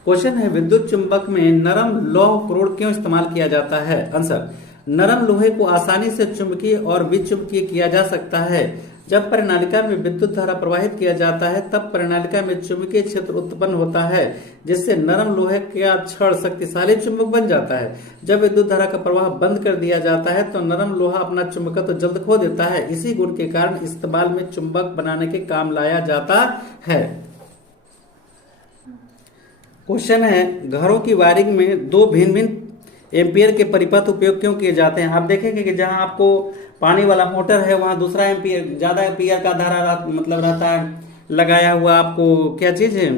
क्वेश्चन है विद्युत चुंबक में नरम लौह क्रोड़ क्यों इस्तेमाल किया जाता है? आंसर, नरम लोहे को आसानी से चुंबकीय और विचुंबकीय किया जा सकता है। जब परिनालिका में विद्युत धारा प्रवाहित किया जाता है तब परिनालिका में चुंबकीय क्षेत्र उत्पन्न होता है, जिससे नरम लोहे का छड़ शक्तिशाली चुंबक बन जाता है। जब विद्युत धारा का प्रवाह बंद कर दिया जाता है तो नरम लोहा अपना चुंबकत्व तो जल्द खो देता है। इसी गुण के कारण इस्तेमाल में चुंबक बनाने के काम लाया जाता है। क्वेश्चन है घरों की वायरिंग में दो भिन्न भिन्न एम्पियर के परिपथ उपयोग क्यों किए जाते हैं? आप देखेंगे कि जहां आपको पानी वाला मोटर है वहां दूसरा एम्पियर, ज्यादा एम्पियर का धारा रहता है लगाया हुआ आपको क्या चीज है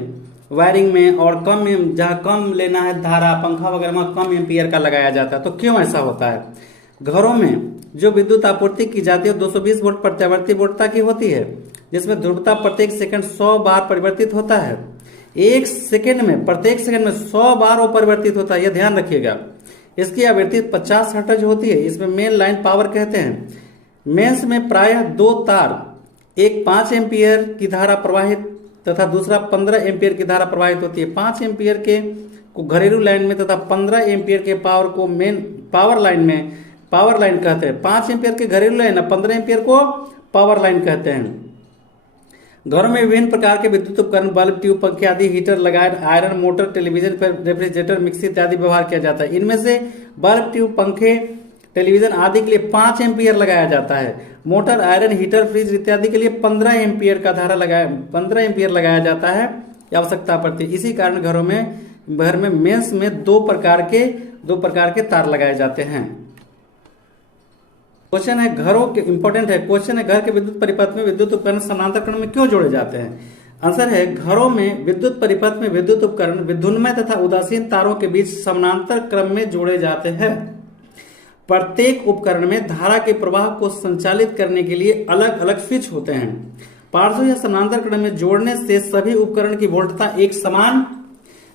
वायरिंग में, और कम जहां कम लेना है धारा पंखा वगैरह में कम एम्पियर का लगाया जाता है। तो क्यों ऐसा होता है? घरों में जो विद्युत आपूर्ति की जाती है 220 वोल्ट प्रत्यावर्ती वोल्टता की होती है, जिसमें ध्रुवता प्रत्येक सेकंड 100 बार परिवर्तित होता है। एक सेकंड में प्रत्येक सेकंड में 100 बार वो परिवर्तित होता है, यह ध्यान रखिएगा। इसकी आवृत्ति 50 हर्ट्ज होती है। इसमें मेन लाइन पावर कहते हैं। मेंस में प्रायः दो तार, एक 5 एम्पियर की धारा प्रवाहित तथा दूसरा 15 एम्पियर की धारा प्रवाहित होती है। 5 एम्पियर के को घरेलू लाइन में तथा 15 एम्पियर के पावर को मेन पावर लाइन कहते हैं। 5 एम्पियर के घरेलू लाइन 15 एम्पियर को पावर लाइन कहते हैं। घरों में विभिन्न प्रकार के विद्युत उपकरण बल्ब, ट्यूब, पंखे आदि, हीटर लगाए iron, motor, television, refrigerator, mixie इत्यादि व्यवहार किया जाता है। इनमें से बल्ब, ट्यूब, पंखे, टेलीविजन आदि के लिए 5 एम्पियर लगाया जाता है। मोटर, आयरन, हीटर, फ्रिज इत्यादि के लिए 15 एम्पियर लगाया जाता है आवश्यकता पड़ती है। इसी कारण घर में मेंस में दो प्रकार के तार लगाए जाते हैं। क्वेश्चन है घरों के इंपॉर्टेंट है। क्वेश्चन है घर के विद्युत परिपथ में विद्युत उपकरण समानांतर क्रम में क्यों जोड़े जाते हैं? आंसर है घरों में विद्युत परिपथ में विद्युत उपकरण विद्युन्मय तथा उदासीन तारों के बीच समानांतर क्रम में जोड़े जाते हैं। प्रत्येक उपकरण में धारा के प्रवाह को संचालित करने के लिए अलग अलग स्विच होते हैं। पार्श्व या समानांतर क्रम में जोड़ने से सभी उपकरण की वोल्टता एक समान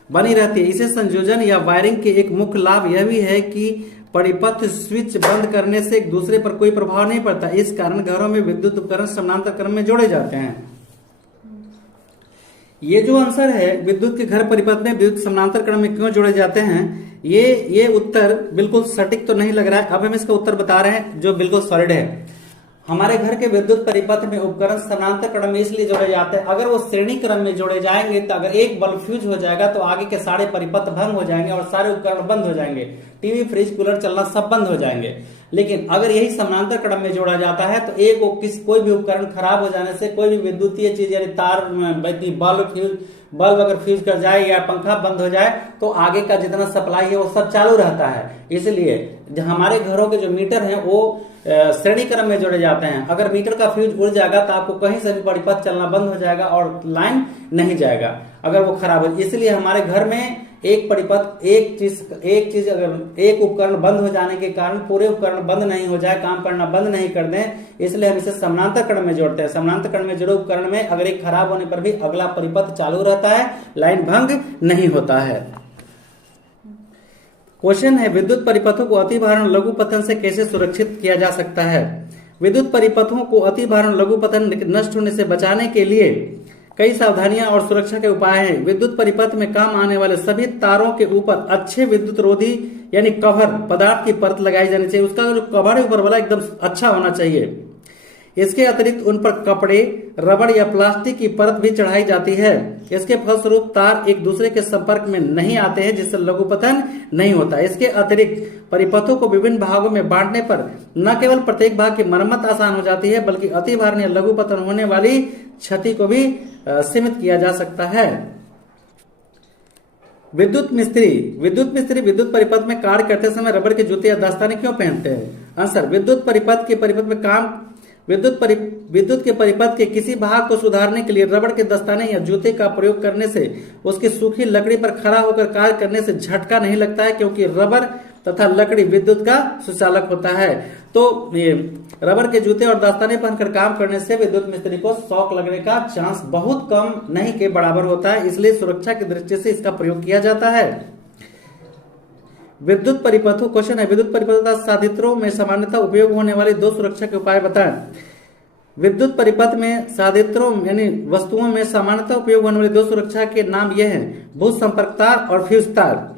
बनी रहती है। इसे संयोजन या वायरिंग के एक मुख्य लाभ यह भी है कि परिपथ स्विच बंद करने से एक दूसरे पर कोई प्रभाव नहीं पड़ता। इस कारण घरों में विद्युत उपकरण समानांतर क्रम में जोड़े जाते हैं। ये जो आंसर है विद्युत के घर परिपथ में विद्युत समानांतर क्रम में क्यों जोड़े जाते हैं, ये उत्तर बिल्कुल सटीक तो नहीं लग रहा है। अब हम इसका उत्तर बता रहे हैं जो बिल्कुल सॉलिड है। हमारे घर के विद्युत परिपथ में उपकरण समानांतर क्रम में इसलिए जोड़े जाते हैं, अगर वो श्रेणी क्रम में जोड़े जाएंगे तो अगर एक बल्ब फ्यूज हो जाएगा तो आगे के सारे परिपथ भंग हो जाएंगे और सारे उपकरण बंद हो जाएंगे, टीवी फ्रिज कूलर चलना सब बंद हो जाएंगे। लेकिन अगर यही समानांतर क्रम में जोड़ा जाता है तो कोई भी उपकरण खराब हो जाने से, कोई भी विद्युतीय चीज यानी तार, बल्ब अगर फ्यूज कर जाए या पंखा बंद हो जाए तो आगे का जितना सप्लाई है वो सब चालू रहता है। इसलिए हमारे घरों के जो मीटर हैं वो श्रेणी क्रम में जोड़े जाते हैं। अगर मीटर का फ्यूज उड़ जाएगा तो आपको कहीं से भी परिपथ चलना बंद हो जाएगा और लाइन नहीं जाएगा अगर वो खराब हो। इसलिए हमारे घर में एक परिपथ, एक चीज अगर एक उपकरण बंद हो जाने के कारण पूरे उपकरण बंद नहीं हो जाए, काम करना बंद नहीं कर दें, इसलिए हम इसे समानांतर क्रम में जोड़ते हैं। समानांतर क्रम में जुड़े उपकरण में अगर एक खराब होने पर भी अगला परिपथ चालू रहता है, लाइन भंग नहीं होता है। क्वेश्चन है, विद्युत परिपथों को अतिभारण लघु पतन से कैसे सुरक्षित किया जा सकता है? विद्युत परिपथों को अतिभारण लघु पतन नष्ट होने से बचाने के लिए कई सावधानियां और सुरक्षा के उपाय हैं। विद्युत परिपथ में काम आने वाले सभी तारों के ऊपर अच्छे विद्युत रोधी यानी कवर पदार्थ की परत लगाई जानी चाहिए। उसका जो कवर है ऊपर वाला एकदम अच्छा होना चाहिए। इसके अतिरिक्त उन पर कपड़े, रबड़ या प्लास्टिक की परत भी चढ़ाई जाती है। इसके फलस्वरूप तार एक दूसरे के संपर्क में नहीं आते हैं, जिससे लघु पतन नहीं होता। इसके अतिरिक्त परिपथों को विभिन्न भागों में बांटने पर न केवल प्रत्येक भाग की मरम्मत आसान हो जाती है, बल्कि अतिभारण या लघु पतन होने वाली क्षति को भी सीमित किया जा सकता है। विद्युत मिस्त्री विद्युत परिपथ में कार्य करते समय रबड़ के जूते या दस्ताने क्यों पहनते हैं? आंसर, विद्युत के परिपथ के किसी भाग को सुधारने के लिए रबड़ के दस्ताने या जूते का प्रयोग करने से उसकी सूखी लकड़ी पर खड़ा होकर कार्य करने से झटका नहीं लगता है, क्योंकि रबड़ तथा लकड़ी विद्युत का सुचालक होता है। तो ये रबड़ के जूते और दस्ताने पहनकर काम करने से विद्युत मिस्त्री को शॉक लगने का चांस बहुत कम नहीं के बराबर होता है, इसलिए सुरक्षा की दृष्टि से इसका प्रयोग किया जाता है। विद्युत परिपथों, क्वेश्चन है, विद्युत परिपथों तथा साधित्रों में सामान्यतः उपयोग होने वाले दो सुरक्षा के उपाय बताएं। विद्युत परिपथ में साधित्रों यानी वस्तुओं में सामान्यतः उपयोग होने वाले दो सुरक्षा के नाम यह हैं, भू संपर्क तार और फ्यूज तार।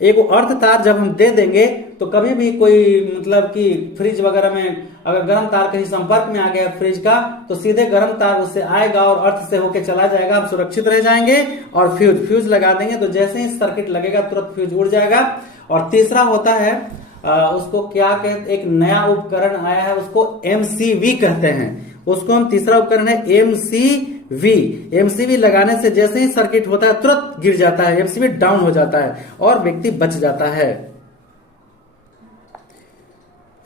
एक अर्थ तार जब हम दे देंगे तो कभी भी कोई मतलब कि फ्रिज वगैरह में अगर गर्म तार कहीं संपर्क में आ गया फ्रिज का तो सीधे गर्म तार उससे आएगा और अर्थ से होके चला जाएगा, हम सुरक्षित रह जाएंगे। और फ्यूज लगा देंगे तो जैसे ही सर्किट लगेगा तुरंत फ्यूज उड़ जाएगा। और तीसरा होता है उसको क्या कहते, एक नया उपकरण आया है उसको MCV कहते हैं। उसको हम तीसरा उपकरण है MCV लगाने से जैसे ही सर्किट होता है तुरंत गिर जाता है, MCV डाउन हो जाता है और व्यक्ति बच जाता है।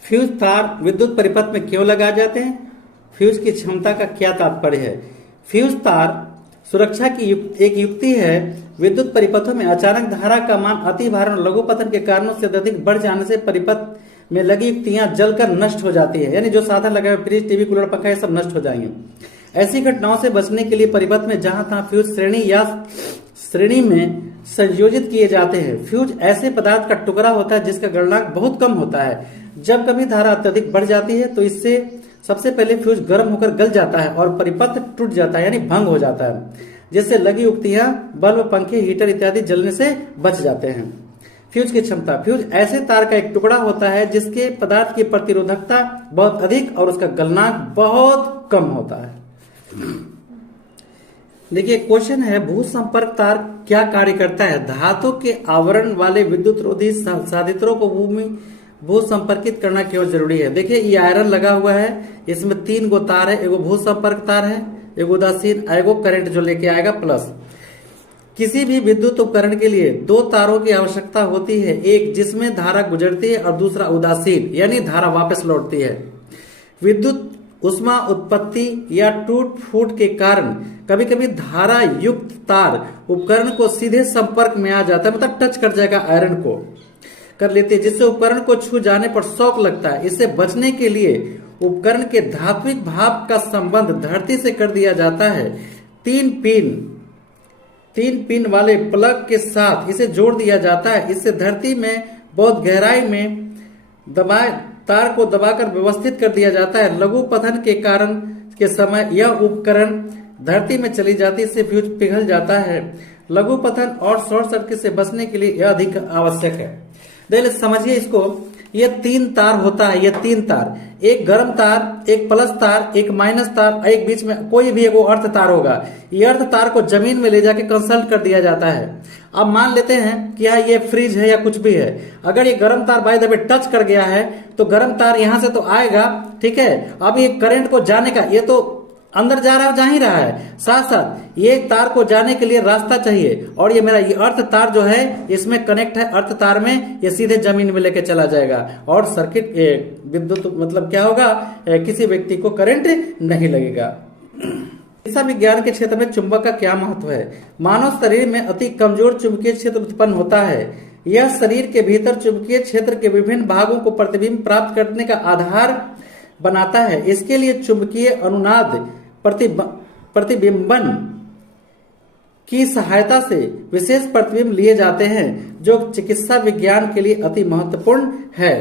फ्यूज तार विद्युत परिपथ में क्यों लगाए जाते हैं? फ्यूज की क्षमता का क्या तात्पर्य है? फ्यूज तार सुरक्षा की एक युक्ति है। विद्युत परिपथों में अचानक धारा का मान अतिभारण लघु पतन के कारणों से अधिक बढ़ जाने से परिपथ में लगी युक्तियां जलकर नष्ट हो जाती है, यानी जो साधन लगे हुए फ्रिज, टीवी, कूलर, पंखा ये सब नष्ट हो जाएंगे। ऐसी घटनाओं से बचने के लिए परिपथ में जहां तहां फ्यूज श्रेणी में संयोजित किए जाते हैं। फ्यूज ऐसे पदार्थ का टुकड़ा होता है जिसका गलनांक बहुत कम होता है। जब कभी धारा अत्यधिक बढ़ जाती है तो इससे सबसे पहले फ्यूज गर्म होकर गल जाता है और परिपथ टूट जाता है, यानी भंग हो जाता है, जिससे लगी युक्तियां बल्ब, पंखे, हीटर इत्यादि जलने से बच जाते हैं। फ्यूज की क्षमता, फ्यूज ऐसे तार का एक टुकड़ा होता है जिसके पदार्थ की प्रतिरोधकता बहुत अधिक और उसका गलनांक बहुत कम होता है। देखिए क्वेश्चन है, भू संपर्क तार क्या कार्य करता है? धातु के आवरण वाले विद्युत रोधी साधित्रों को भू संपर्कित करना क्यों जरूरी है? देखिए ये आयरन लगा हुआ है, इसमें 3 गो तार है, एगो भू संपर्क तार है, एगो उदासीन, एगो करंट जो लेके आएगा प्लस। किसी भी विद्युत उपकरण के लिए 2 तारों की आवश्यकता होती है, एक जिसमें धारा गुजरती है और दूसरा उदासीन यानी धारा वापस लौटती है। विद्युत उष्मा उत्पत्ति या टूट फूट के कारण कभी कभी धारा युक्त तार उपकरण को सीधे संपर्क में आ जाता है, मतलब टच कर जाएगा, आयरन को कर लेते हैं, जिससे उपकरण को छू जाने पर शॉक लगता है। इससे बचने के लिए उपकरण के धात्विक भाग का संबंध धरती से कर दिया जाता है। 3 पिन वाले प्लग के साथ इसे जोड़ दिया जाता है। इससे धरती में बहुत गहराई में तार को दबाकर व्यवस्थित कर दिया जाता है। लघु पतन के कारण के समय यह उपकरण धरती में चली जाती है, इससे फ्यूज पिघल जाता है। लघु पतन और शॉर्ट सर्किट से बचने के लिए यह अधिक आवश्यक है। देखिए समझिए इसको ये 3 तार होता है, ये 3 तार, एक गर्म तार, एक प्लस तार, एक माइनस तार, एक बीच में कोई भी वो अर्थ तार होगा। ये अर्थ तार को जमीन में ले जाके कंसल्ट कर दिया जाता है। अब मान लेते हैं कि हाँ ये फ्रिज है या कुछ भी है, अगर ये गर्म तार बाय द वे टच कर गया है तो गर्म तार यहां से तो आएगा, ठीक है। अब ये करंट को जाने का, ये तो अंदर जा रहा है, जा ही रहा है, साथ साथ ये तार को जाने के लिए रास्ता चाहिए, और ये मेरा ये अर्थ तार जो है इसमें कनेक्ट है अर्थ तार में, ये सीधे जमीन में लेके चला जाएगा और सर्किट विद्युत मतलब क्या होगा, किसी व्यक्ति को करंट नहीं लगेगा। चिकित्सा विज्ञान के क्षेत्र में चुंबक का क्या महत्व है? मानव शरीर में अति कमजोर चुंबकीय क्षेत्र उत्पन्न होता है। यह शरीर के भीतर चुंबकीय क्षेत्र के विभिन्न भागों को प्रतिबिंब प्राप्त करने का आधार बनाता है। इसके लिए चुंबकीय अनुनाद प्रतिबिंबन की सहायता से विशेष प्रतिबिंब लिए जाते हैं, जो चिकित्सा विज्ञान के लिए अति महत्वपूर्ण है।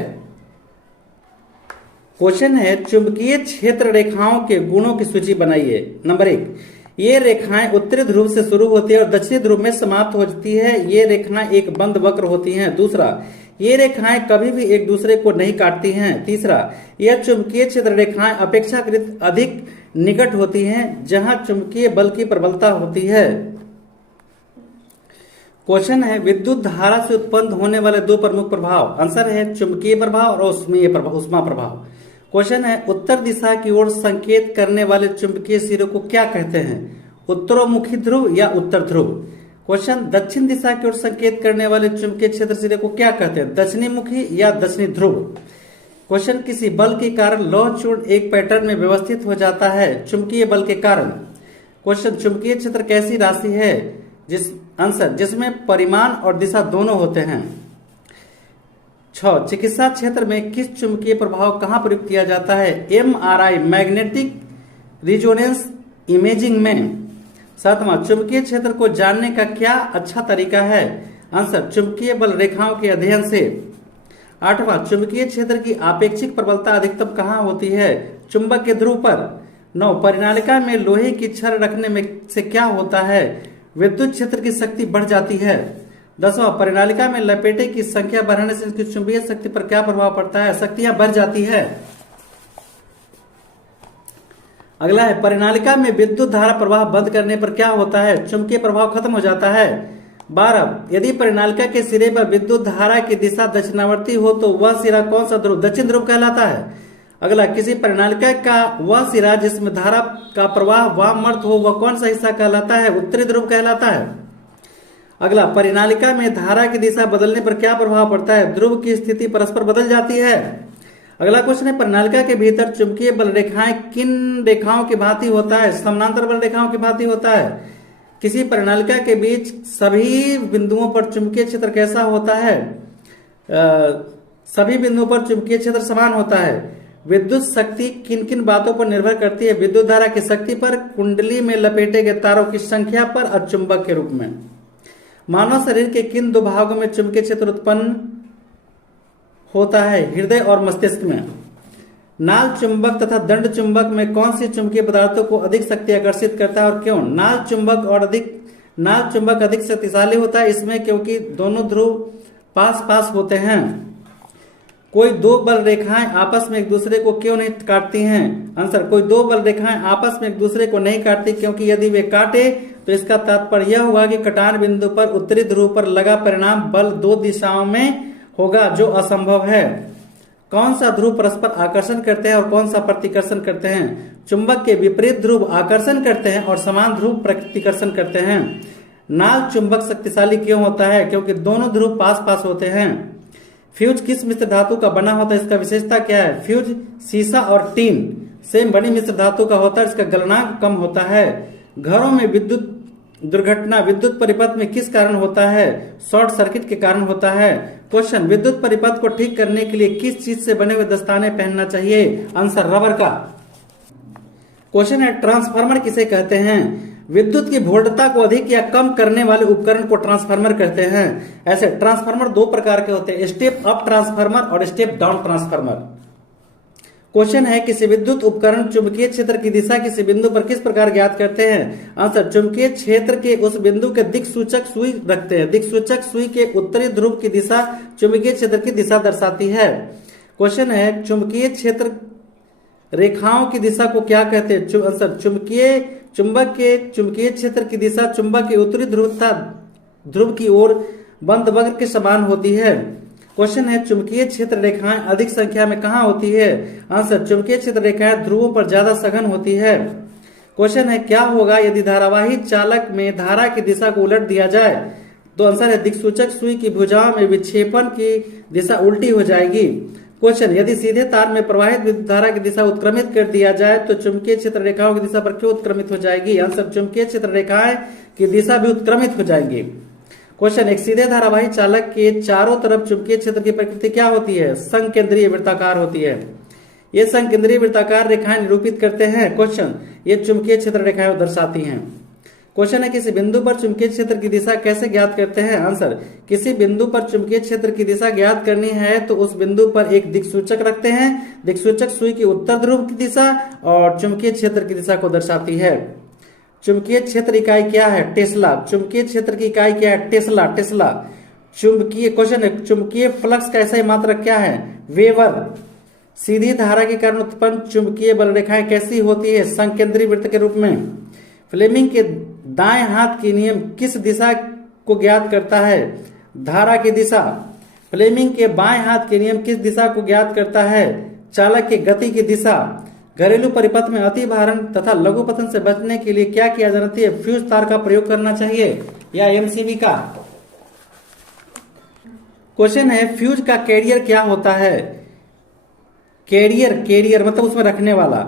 क्वेश्चन है, चुंबकीय क्षेत्र रेखाओं के गुणों की सूची बनाइए। नंबर 1, ये रेखाएं उत्तरी ध्रुव से शुरू होती है और दक्षिणी ध्रुव में समाप्त होती है। ये रेखाएं एक बंद वक्र होती हैं। दूसरा, ये रेखाएं कभी भी एक दूसरे को नहीं काटती हैं। तीसरा, यह चुंबकीय क्षेत्र रेखाएं अपेक्षाकृत अधिक निकट होती हैं जहां चुंबकीय बल की प्रबलता होती है। क्वेश्चन है, विद्युत धारा से उत्पन्न होने वाले 2 प्रमुख प्रभाव। आंसर है चुंबकीय प्रभाव और उष्मा प्रभाव। क्वेश्चन है, उत्तर दिशा की ओर संकेत करने वाले चुंबकीय सिरे को क्या कहते हैं? उत्तरोन्मुखी ध्रुव या उत्तर ध्रुव। क्वेश्चन, दक्षिण दिशा की ओर संकेत करने वाले चुंबकीय क्षेत्र सिरे को क्या कहते हैं? दक्षिणी मुखी या दक्षिणी ध्रुव। क्वेश्चन, किसी बल के कारण लौह चूर्ण एक पैटर्न में व्यवस्थित हो जाता है चुंबकीय बल के कारण। क्वेश्चन, चुंबकीय क्षेत्र कैसी राशि है जिसमें परिमाण और दिशा दोनों होते हैं? 6, चिकित्सा क्षेत्र में किस चुंबकीय प्रभाव कहां प्रयुक्त किया जाता है? MRI मैग्नेटिक रिजोनेंस इमेजिंग में। 7वां, चुंबकीय क्षेत्र को जानने का क्या अच्छा तरीका है? आंसर, चुंबकीय बल रेखाओं के अध्ययन से। 8वां, चुंबकीय क्षेत्र की आपेक्षिक प्रबलता अधिकतम कहाँ होती है? चुंबक के ध्रुव पर। 9, परिनालिका में लोहे की छड़ रखने में से क्या होता है? विद्युत क्षेत्र की शक्ति बढ़ जाती है। 10वां, परिनालिका में लपेटे की संख्या बढ़ने से इसकी चुंबकीय शक्ति पर क्या प्रभाव पड़ता है? शक्तियां बढ़ जाती है। अगला है, परिनालिका में विद्युत धारा प्रवाह बंद करने पर क्या होता है? चुंबकीय प्रभाव खत्म हो जाता है। 12, यदि परिनालिका के सिरे पर विद्युत धारा की दिशा दक्षिणावर्ती हो तो वह सिरा कौन सा ध्रुव? दक्षिण ध्रुव कहलाता है। अगला, किसी परिनालिका का वह सिरा जिसमें धारा का प्रवाह वामवर्त हो वह कौन सा हिस्सा कहलाता है? उत्तरी ध्रुव कहलाता है। अगला, परिनालिका में धारा की दिशा बदलने पर क्या प्रभाव पड़ता है? ध्रुव की स्थिति परस्पर बदल जाती है। अगला क्वेश्चन है, परिनालिका के भीतर चुंबकीय बल रेखाएं किन रेखाओं की भांति होता है? समानांतर बल रेखाओं की भांति होता है। किसी परिनालिका के बीच सभी बिंदुओं पर चुंबकीय क्षेत्र कैसा होता है? सभी बिंदुओं पर चुंबकीय क्षेत्र समान होता है। विद्युत शक्ति किन किन बातों पर निर्भर करती है? विद्युत धारा की शक्ति पर, कुंडली में लपेटे गए तारों की संख्या पर और चुंबक के रूप में। मानव शरीर के किन 2 भागों में चुंबकीय क्षेत्र उत्पन्न होता है? हृदय और मस्तिष्क में। नाल चुंबक तथा दंड चुंबक में कौन सी चुंबकीय पदार्थों को अधिक शक्ति आकर्षित करता है और क्यों? नाल चुंबक अधिक शक्तिशाली होता है इसमें क्योंकि दोनों ध्रुव पास पास होते हैं। कोई 2 बल रेखाएं आपस में एक दूसरे को क्यों नहीं काटती हैं? आंसर, कोई 2 बल रेखाएं आपस में एक दूसरे को नहीं काटती क्योंकि यदि वे काटे तो इसका तात्पर्य यह होगा कि कटान बिंदु पर उत्तरी ध्रुव पर लगा परिणाम बल 2 दिशाओं में होगा, जो असंभव है। कौन सा ध्रुव परस्पर आकर्षण करते हैं और कौन सा प्रतिकर्षण करते हैं? चुंबक के विपरीत ध्रुव आकर्षण करते हैं और समान ध्रुव प्रतिकर्षण करते हैं। नाल चुंबक शक्तिशाली क्यों होता है? क्योंकि दोनों ध्रुव पास पास होते हैं। फ्यूज किस मिश्र धातु का बना होता है? इसका विशेषता क्या है? फ्यूज सीसा और टीन से बनी मिश्र धातु का होता है, इसका गलनांक कम होता है। घरों में विद्युत दुर्घटना विद्युत परिपथ में किस कारण होता है? शॉर्ट सर्किट के कारण होता है। क्वेश्चन, विद्युत परिपथ को ठीक करने के लिए किस चीज से बने हुए दस्ताने पहनना चाहिए? आंसर, रबर का। क्वेश्चन है, ट्रांसफार्मर किसे कहते हैं? विद्युत की वोल्टता को अधिक या कम करने वाले उपकरण को ट्रांसफार्मर कहते हैं। ऐसे ट्रांसफार्मर 2 प्रकार के होते हैं, स्टेप अप ट्रांसफार्मर और स्टेप डाउन ट्रांसफार्मर। क्वेश्चन है, किसी विद्युत उपकरण चुंबकीय क्षेत्र की दिशा किसी बिंदु पर किस प्रकार ज्ञात करते हैं? आंसर, चुंबकीय क्षेत्र के उस बिंदु के दिक्सूचक सुई रखते हैं। दिक्सूचक सुई के उत्तरी ध्रुव की दिशा चुंबकीय क्षेत्र की दिशा दर्शाती है। क्वेश्चन है चुंबकीय क्षेत्र रेखाओं की दिशा को क्या कहते हैं? आंसर चुंबकीय क्षेत्र की दिशा चुंबक के उत्तरी ध्रुव की ओर बंद वक्र के समान होती है। क्वेश्चन है चुंबकीय क्षेत्र रेखाएं अधिक संख्या में कहां होती है? आंसर चुंबकीय क्षेत्र रेखाएं ध्रुवों पर ज्यादा सघन होती है। क्वेश्चन है क्या होगा यदि धारावाही चालक में धारा की दिशा को उलट दिया जाए? तो आंसर है दिक्सूचक सुई की भुजाओं में विक्षेपण की दिशा उल्टी हो जाएगी। क्वेश्चन यदि सीधे तार में प्रवाहित विद्युत धारा की दिशा उत्क्रमित कर दिया जाए तो चुंबकीय क्षेत्र रेखाओं की दिशा पर क्यों उत्क्रमित हो जाएगी? आंसर चुंबकीय क्षेत्र रेखाएं की दिशा भी उत्क्रमित हो जाएंगी। क्वेश्चन एक सीधे धारावाही चालक के चारों तरफ चुंबकीय क्षेत्र की प्रकृति क्या होती है? संकेंद्रीय वृत्ताकार होती है। ये संकेंद्रीय वृत्ताकार रेखाएं निरूपित करते हैं। क्वेश्चन ये चुंबकीय क्षेत्र रेखाएं दर्शाती हैं। क्वेश्चन है किसी बिंदु पर चुंबकीय क्षेत्र की दिशा कैसे ज्ञात करते हैं? आंसर किसी बिंदु पर चुंबकीय क्षेत्र की दिशा ज्ञात करनी है तो उस बिंदु पर एक दिक्सूचक रखते हैं। दिक्सूचक सुई की उत्तर ध्रुव की दिशा और चुंबकीय क्षेत्र की दिशा को दर्शाती है। चुंबकीय क्षेत्र इकाई क्या है? टेस्ला। चुंबकीय क्षेत्र की इकाई क्या है? टेस्ला। चुंबकीय क्वेश्चन है चुंबकीय फ्लक्स का ऐसा मात्रक क्या है? वेबर। सीधी धारा के कारण उत्पन्न चुंबकीय बल रेखाएं कैसी होती है? संकेंद्रीय वृत्त के रूप में। फ्लेमिंग के दाएं हाथ की नियम किस दिशा को ज्ञात करता है? धारा की दिशा। फ्लेमिंग के बाएं हाथ के नियम किस दिशा को ज्ञात करता है? चालक की गति की दिशा। घरेलू परिपथ में अति भारण तथा लघु पतन से बचने के लिए क्या किया जाना चाहिए? फ्यूज तार का प्रयोग करना चाहिए या एमसीबी का? क्वेश्चन है फ्यूज का कैरियर क्या होता है? कैरियर मतलब उसमें रखने वाला।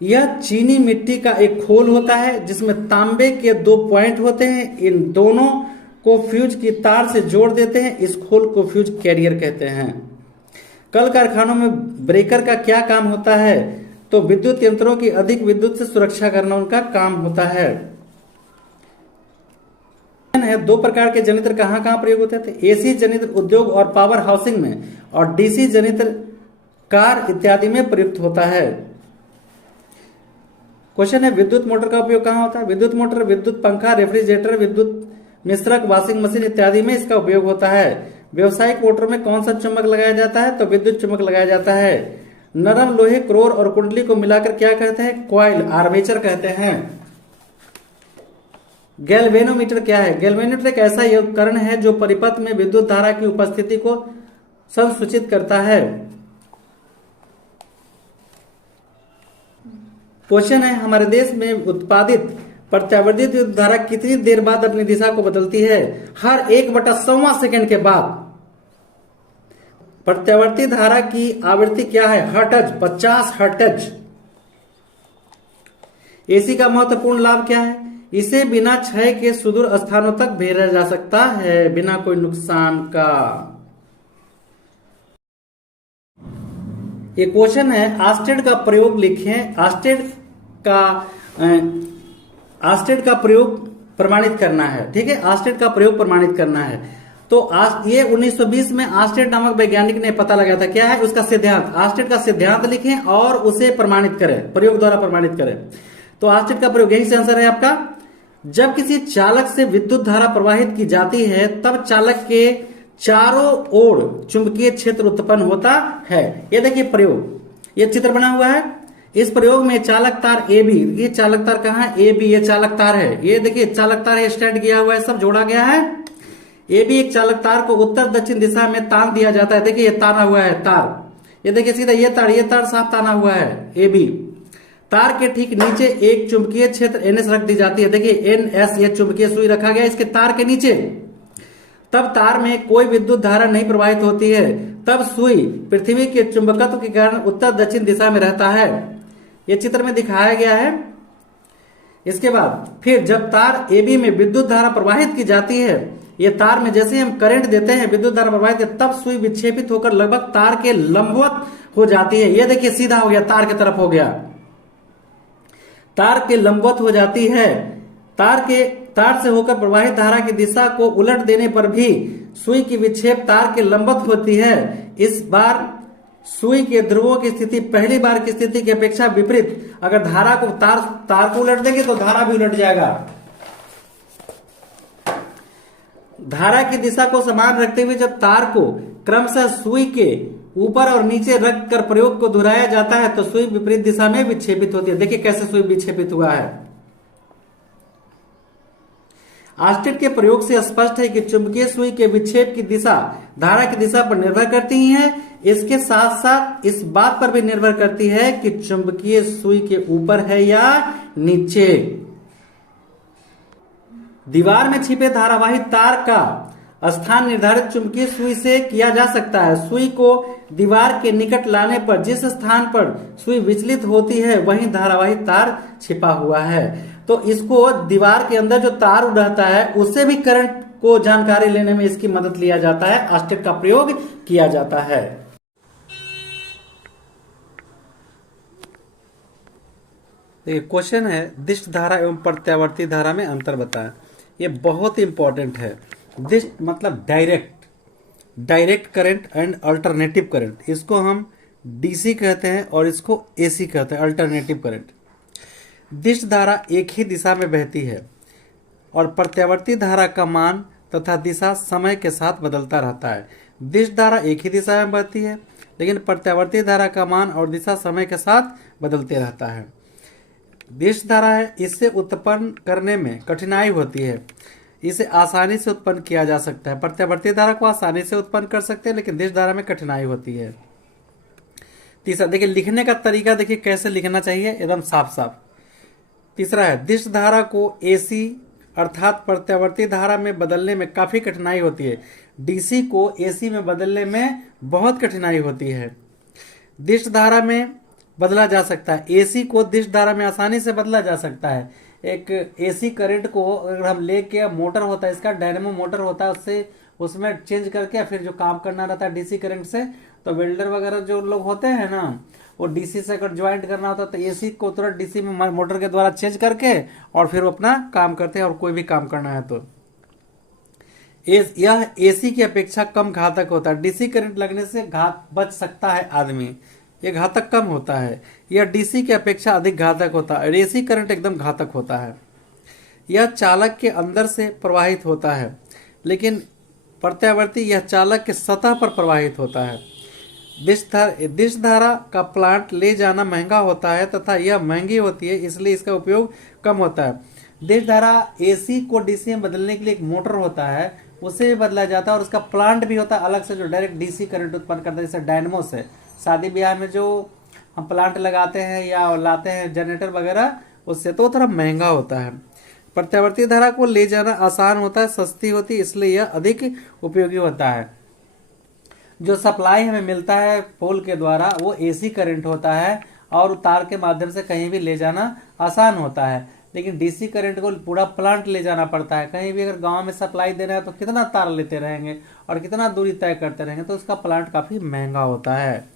यह चीनी मिट्टी का एक खोल होता है जिसमें तांबे के 2 पॉइंट होते हैं। इन दोनों को फ्यूज की तार से जोड़ देते हैं। इस खोल को फ्यूज कैरियर कहते हैं। कल कारखानों में ब्रेकर का क्या काम होता है? तो विद्युत यंत्रों की अधिक विद्युत से सुरक्षा करना उनका काम होता है। 2 प्रकार के जनित्र कहां कहां प्रयोग होते थे? एसी जनित्र उद्योग और पावर हाउसिंग में और डीसी जनित्र कार इत्यादि में प्रयुक्त होता है। क्वेश्चन है विद्युत मोटर का उपयोग कहां होता है? विद्युत मोटर विद्युत पंखा, रेफ्रिजरेटर, विद्युत मिश्रक, वॉशिंग मशीन इत्यादि में इसका उपयोग होता है। व्यवसायिक मोटर में कौन सा चुंबक लगाया जाता है? तो विद्युत चुंबक लगाया जाता है। नरम लोहे, क्रोर और कुंडली को मिलाकर क्या कहते हैं? कॉइल, आर्मेचर कहते हैं। गैल्वेनोमीटर क्या है? गैल्वेनोमीटर एक ऐसा उपकरण है जो परिपथ में विद्युत धारा की उपस्थिति को संसूचित करता है। क्वेश्चन है हमारे देश में उत्पादित प्रत्यावर्तित विद्युत धारा कितनी देर बाद अपनी दिशा को बदलती है? हर 1/100 सेकंड के बाद। प्रत्यावर्ती धारा की आवृत्ति क्या है? Hertz, 50 hertz. एसी का महत्वपूर्ण लाभ क्या है? इसे बिना क्षय के सुदूर स्थानों तक भेजा जा सकता है बिना कोई नुकसान का। ये क्वेश्चन है ऑस्टेड का प्रयोग लिखें। ऑस्टेड का प्रयोग प्रमाणित करना है। ठीक है, ऑस्टेड का प्रयोग प्रमाणित करना है। तो ये 1920 में ऑस्टेड नामक वैज्ञानिक ने पता लगाया था। क्या है उसका सिद्धांत? ऑस्टेड का सिद्धांत लिखें और उसे प्रमाणित करें, प्रयोग द्वारा प्रमाणित करें। तो ऑस्टेड का प्रयोग, यही से आंसर है आपका। जब किसी चालक से विद्युत धारा प्रवाहित की जाती है तब चालक के चारों ओर चुंबकीय क्षेत्र उत्पन्न होता है। ये देखिए प्रयोग, ये चित्र बना हुआ है। इस प्रयोग में चालक तार ए बी, ये चालक तार कहाँ है? ए बी, ये चालक तार है। ये देखिए चालक तार स्टैंड किया हुआ है, सब जोड़ा गया है। ए बी एक चालक तार को उत्तर दक्षिण दिशा में तान दिया जाता है। देखिए ये ताना हुआ है तार। ये देखिए सीधा ये तार साफ ताना हुआ है ए बी। तार के ठीक नीचे एक चुंबकीय क्षेत्र एनएस रख दी जाती है। देखिए एनएस, ये चुंबकीय सुई रखा गया इसके तार के नीचे। तब तार में कोई विद्युत धारा नहीं प्रवाहित होती है। तब सुई पृथ्वी के चुंबकत्व के कारण उत्तर दक्षिण दिशा में रहता है। यह चित्र में दिखाया गया है। इसके बाद फिर जब तार AB में विद्युत धारा प्रवाहित की जाती है, ये तार में जैसे हम करंट देते हैं विद्युत धारा प्रवाहित, तब सुई विक्षेपित होकर लगभग तार के लंबवत हो जाती है। ये देखिए सीधा हो गया, तार की तरफ हो गया, तार के लंबवत हो जाती है। तार से होकर प्रवाहित धारा की दिशा को उलट देने पर भी सुई की विक्षेप तार के लंबवत होती है। इस बार सुई के ध्रुवों की स्थिति पहली बार की स्थिति की अपेक्षा विपरीत। अगर धारा को तार को उलट देंगे तो धारा भी उलट जाएगा। धारा की दिशा को समान रखते हुए जब तार को क्रमशः सुई के ऊपर और नीचे रख कर प्रयोग को दोहराया जाता है तो सुई विपरीत दिशा में विक्षेपित होती है। देखिए कैसे सुई विक्षेपित हुआ है। ऑस्टेड के प्रयोग से स्पष्ट है कि चुंबकीय सुई के विक्षेप की दिशा धारा की दिशा पर निर्भर करती है। इसके साथ साथ इस बात पर भी निर्भर करती है कि चुंबकीय सुई के ऊपर है या नीचे। दीवार में छिपे धारावाही तार का स्थान निर्धारित चुंबकीय सुई से किया जा सकता है। सुई को दीवार के निकट लाने पर जिस स्थान पर सुई विचलित होती है वहीं धारावाही तार छिपा हुआ है। तो इसको दीवार के अंदर जो तार रहता है उससे भी करंट को जानकारी लेने में इसकी मदद लिया जाता है। ऑस्टेड का प्रयोग किया जाता है। देखिए क्वेश्चन है दिष्ट धारा एवं प्रत्यावर्ती धारा में अंतर बताएं। ये बहुत इंपॉर्टेंट है। दिष्ट मतलब direct current and alternative current. इसको हम डीसी कहते हैं और इसको एसी कहते हैं, अल्टरनेटिव करंट। दिष्ट धारा एक ही दिशा में बहती है और प्रत्यावर्ती धारा का मान तथा दिशा समय के साथ बदलता रहता है। दिष्ट धारा एक ही दिशा में बहती है लेकिन प्रत्यावर्ती धारा का मान और दिशा समय के साथ बदलते रहता है। दिष्ट धारा है, इससे उत्पन्न करने में कठिनाई होती है। इसे आसानी से उत्पन्न किया जा सकता है। प्रत्यावर्ती धारा को आसानी से उत्पन्न कर सकते हैं लेकिन दिष्ट धारा में कठिनाई होती है। तीसरा देखिए लिखने का तरीका, देखिए कैसे लिखना चाहिए, एकदम साफ साफ। तीसरा है दिष्ट धारा को एसी अर्थात प्रत्यावर्ती धारा में बदलने में काफी कठिनाई होती है। डीसी को एसी में बदलने में बहुत कठिनाई होती है। दिष्ट धारा में बदला जा सकता है, एसी को दिष्ट धारा में आसानी से बदला जा सकता है। एक एसी करंट को अगर हम लेके, मोटर होता है इसका, डायनेमो मोटर होता है, उससे उसमें चेंज करके फिर जो काम करना रहता है डीसी करंट से, तो वेल्डर वगैरह जो लोग होते हैं ना, वो डीसी से अगर ज्वाइंट करना होता है तो एसी को तुरंत डीसी में मोटर के द्वारा चेंज करके और फिर वो अपना काम करते हैं। और कोई भी काम करना है तो यह एसी की अपेक्षा कम घातक होता है। डीसी करंट लगने से घात बच सकता है आदमी, यह घातक कम होता है। यह डीसी की अपेक्षा अधिक घातक होता है और एसी करंट एकदम घातक होता है। यह चालक के अंदर से प्रवाहित होता है लेकिन प्रत्यावर्ती यह चालक के सतह पर प्रवाहित होता है। दिष्ट धारा का प्लांट ले जाना महंगा होता है तथा यह महंगी होती है, इसलिए इसका उपयोग कम होता है। दिष्ट धारा एसी को डीसी में बदलने के लिए एक मोटर होता है, उससे भी बदला जाता है और उसका प्लांट भी होता है अलग से जो डायरेक्ट डीसी करंट उत्पन्न करता है, जैसे डायनेमो से। शादी ब्याह में जो हम प्लांट लगाते हैं या लाते हैं जनरेटर वगैरह, उससे तो थोड़ा महंगा होता है। प्रत्यावर्ती धारा को ले जाना आसान होता है, सस्ती होती है, इसलिए यह अधिक उपयोगी होता है। जो सप्लाई हमें मिलता है पोल के द्वारा वो एसी करंट होता है और तार के माध्यम से कहीं भी ले जाना आसान होता है। लेकिन डीसी करंट को पूरा प्लांट ले जाना पड़ता है। कहीं भी अगर गांव में सप्लाई देना है तो कितना तार लेते रहेंगे और कितना दूरी तय करते रहेंगे, तो उसका प्लांट काफी महंगा होता है।